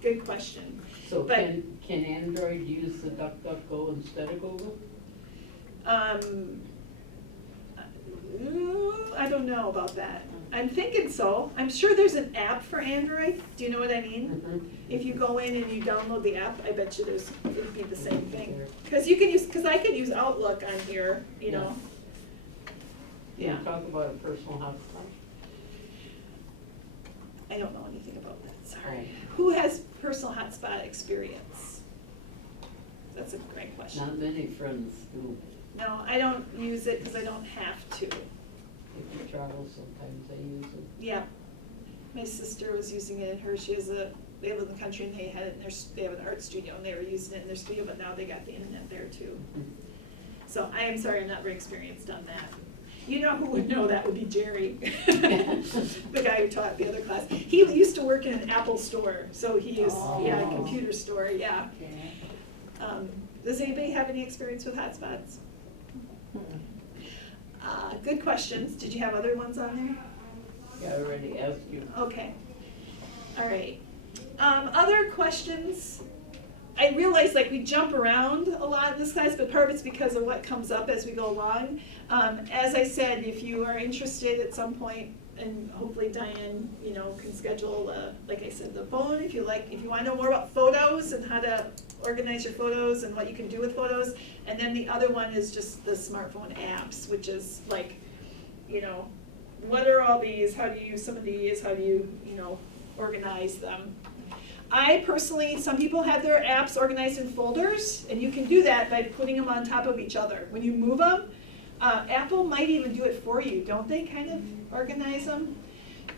Good question. So But- can Android use the DuckDuckGo instead of Google? I don't know about that. I'm thinking so. I'm sure there's an app for Android. Do you know what I mean? Mhm. If you go in and you download the app, I bet you it'd be the same thing. Because I could use Outlook on here, you know. Can Yeah, you talk about a personal hotspot? I don't know anything about that, sorry. Oh. Who has personal hotspot experience? That's a great question. Not many friends do. No, I don't use it because I don't have to. If you travel, sometimes I use it. Yeah. My sister was using it, they live in the country and they had it in they have an art studio and they were using it in their studio, but now they got the internet there too. So I am sorry, I'm not very experienced on that. You know who would know that would be Jerry, the guy who taught the other class. He used to work in an Apple store, so he used, a computer store, yeah. Does anybody have any experience with hotspots? Good questions. Did you have other ones on there? Yeah, I already asked you. Okay, all right. Other questions? I realize like we jump around a lot in this class, but part of it's because of what comes up as we go along. As I said, if you are interested at some point, and hopefully Diane, you know, can schedule, like I said, the phone, if you want to know more about photos and how to organize your photos and what you can do with photos. And then the other one is just the smartphone apps, which is like, you know, what are all these? How do you use some of these? How do you, you know, organize them? I personally, some people have their apps organized in folders, and you can do that by putting them on top of each other. When you move them, Apple might even do it for you, don't they, kind of organize them?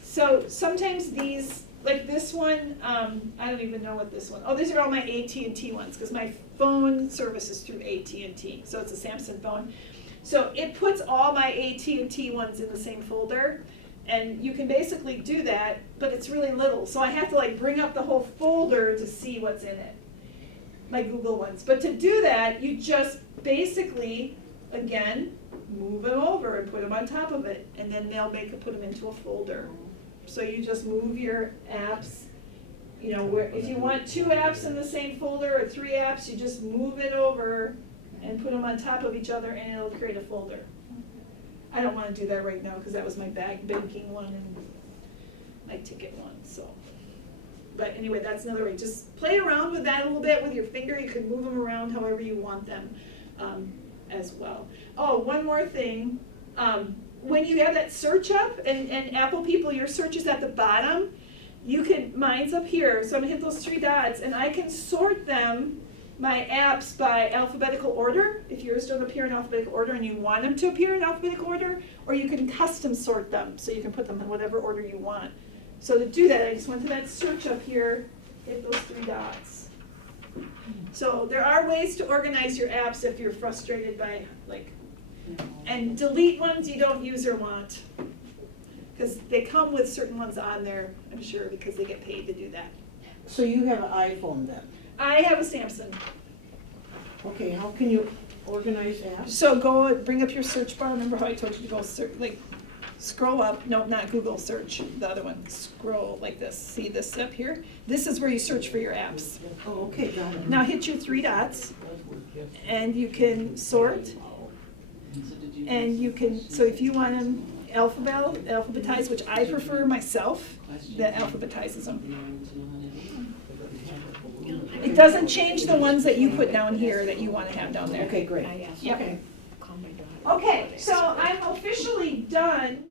So sometimes these, like this one, I don't even know what this one, these are all my AT&T ones, because my phone service is through AT&T, so it's a Samsung phone. So it puts all my AT&T ones in the same folder, and you can basically do that, but it's really little. So I have to like bring up the whole folder to see what's in it, my Google ones. But to do that, you just basically, again, move them over and put them on top of it, and then they'll put them into a folder. So you just move your apps, you know, if you want 2 apps in the same folder or 3 apps, you just move it over and put them on top of each other, and it'll create a folder. I don't want to do that right now because that was my banking one and my ticket one, so. But anyway, that's another way. Just play around with that a little bit with your finger. You can move them around however you want them as well. Oh, one more thing. When you have that search up, and Apple people, your search is at the bottom, mine's up here, so I'm gonna hit those 3 dots, and I can sort them, my apps, by alphabetical order, if yours don't appear in alphabetical order and you want them to appear in alphabetical order, or you can custom sort them, so you can put them in whatever order you want. So to do that, I just went to that search up here, hit those 3 dots. So there are ways to organize your apps if you're frustrated by, like, and delete ones you don't use or want. Because they come with certain ones on there, I'm sure, because they get paid to do that. So you have an iPhone then? I have a Samsung. Okay, how can you organize apps? So go, bring up your search bar, remember how I told you to go search, like, scroll up, no, not Google search, the other one, scroll like this, see this up here? This is where you search for your apps. Oh, okay, got it. Now hit your 3 dots, and you can sort, and you can, so if you want them alphabetized, which I prefer myself, that alphabetizes them. It doesn't change the ones that you put down here that you wanna have down there. Okay, great. Yep. Okay. Okay, so I'm officially done.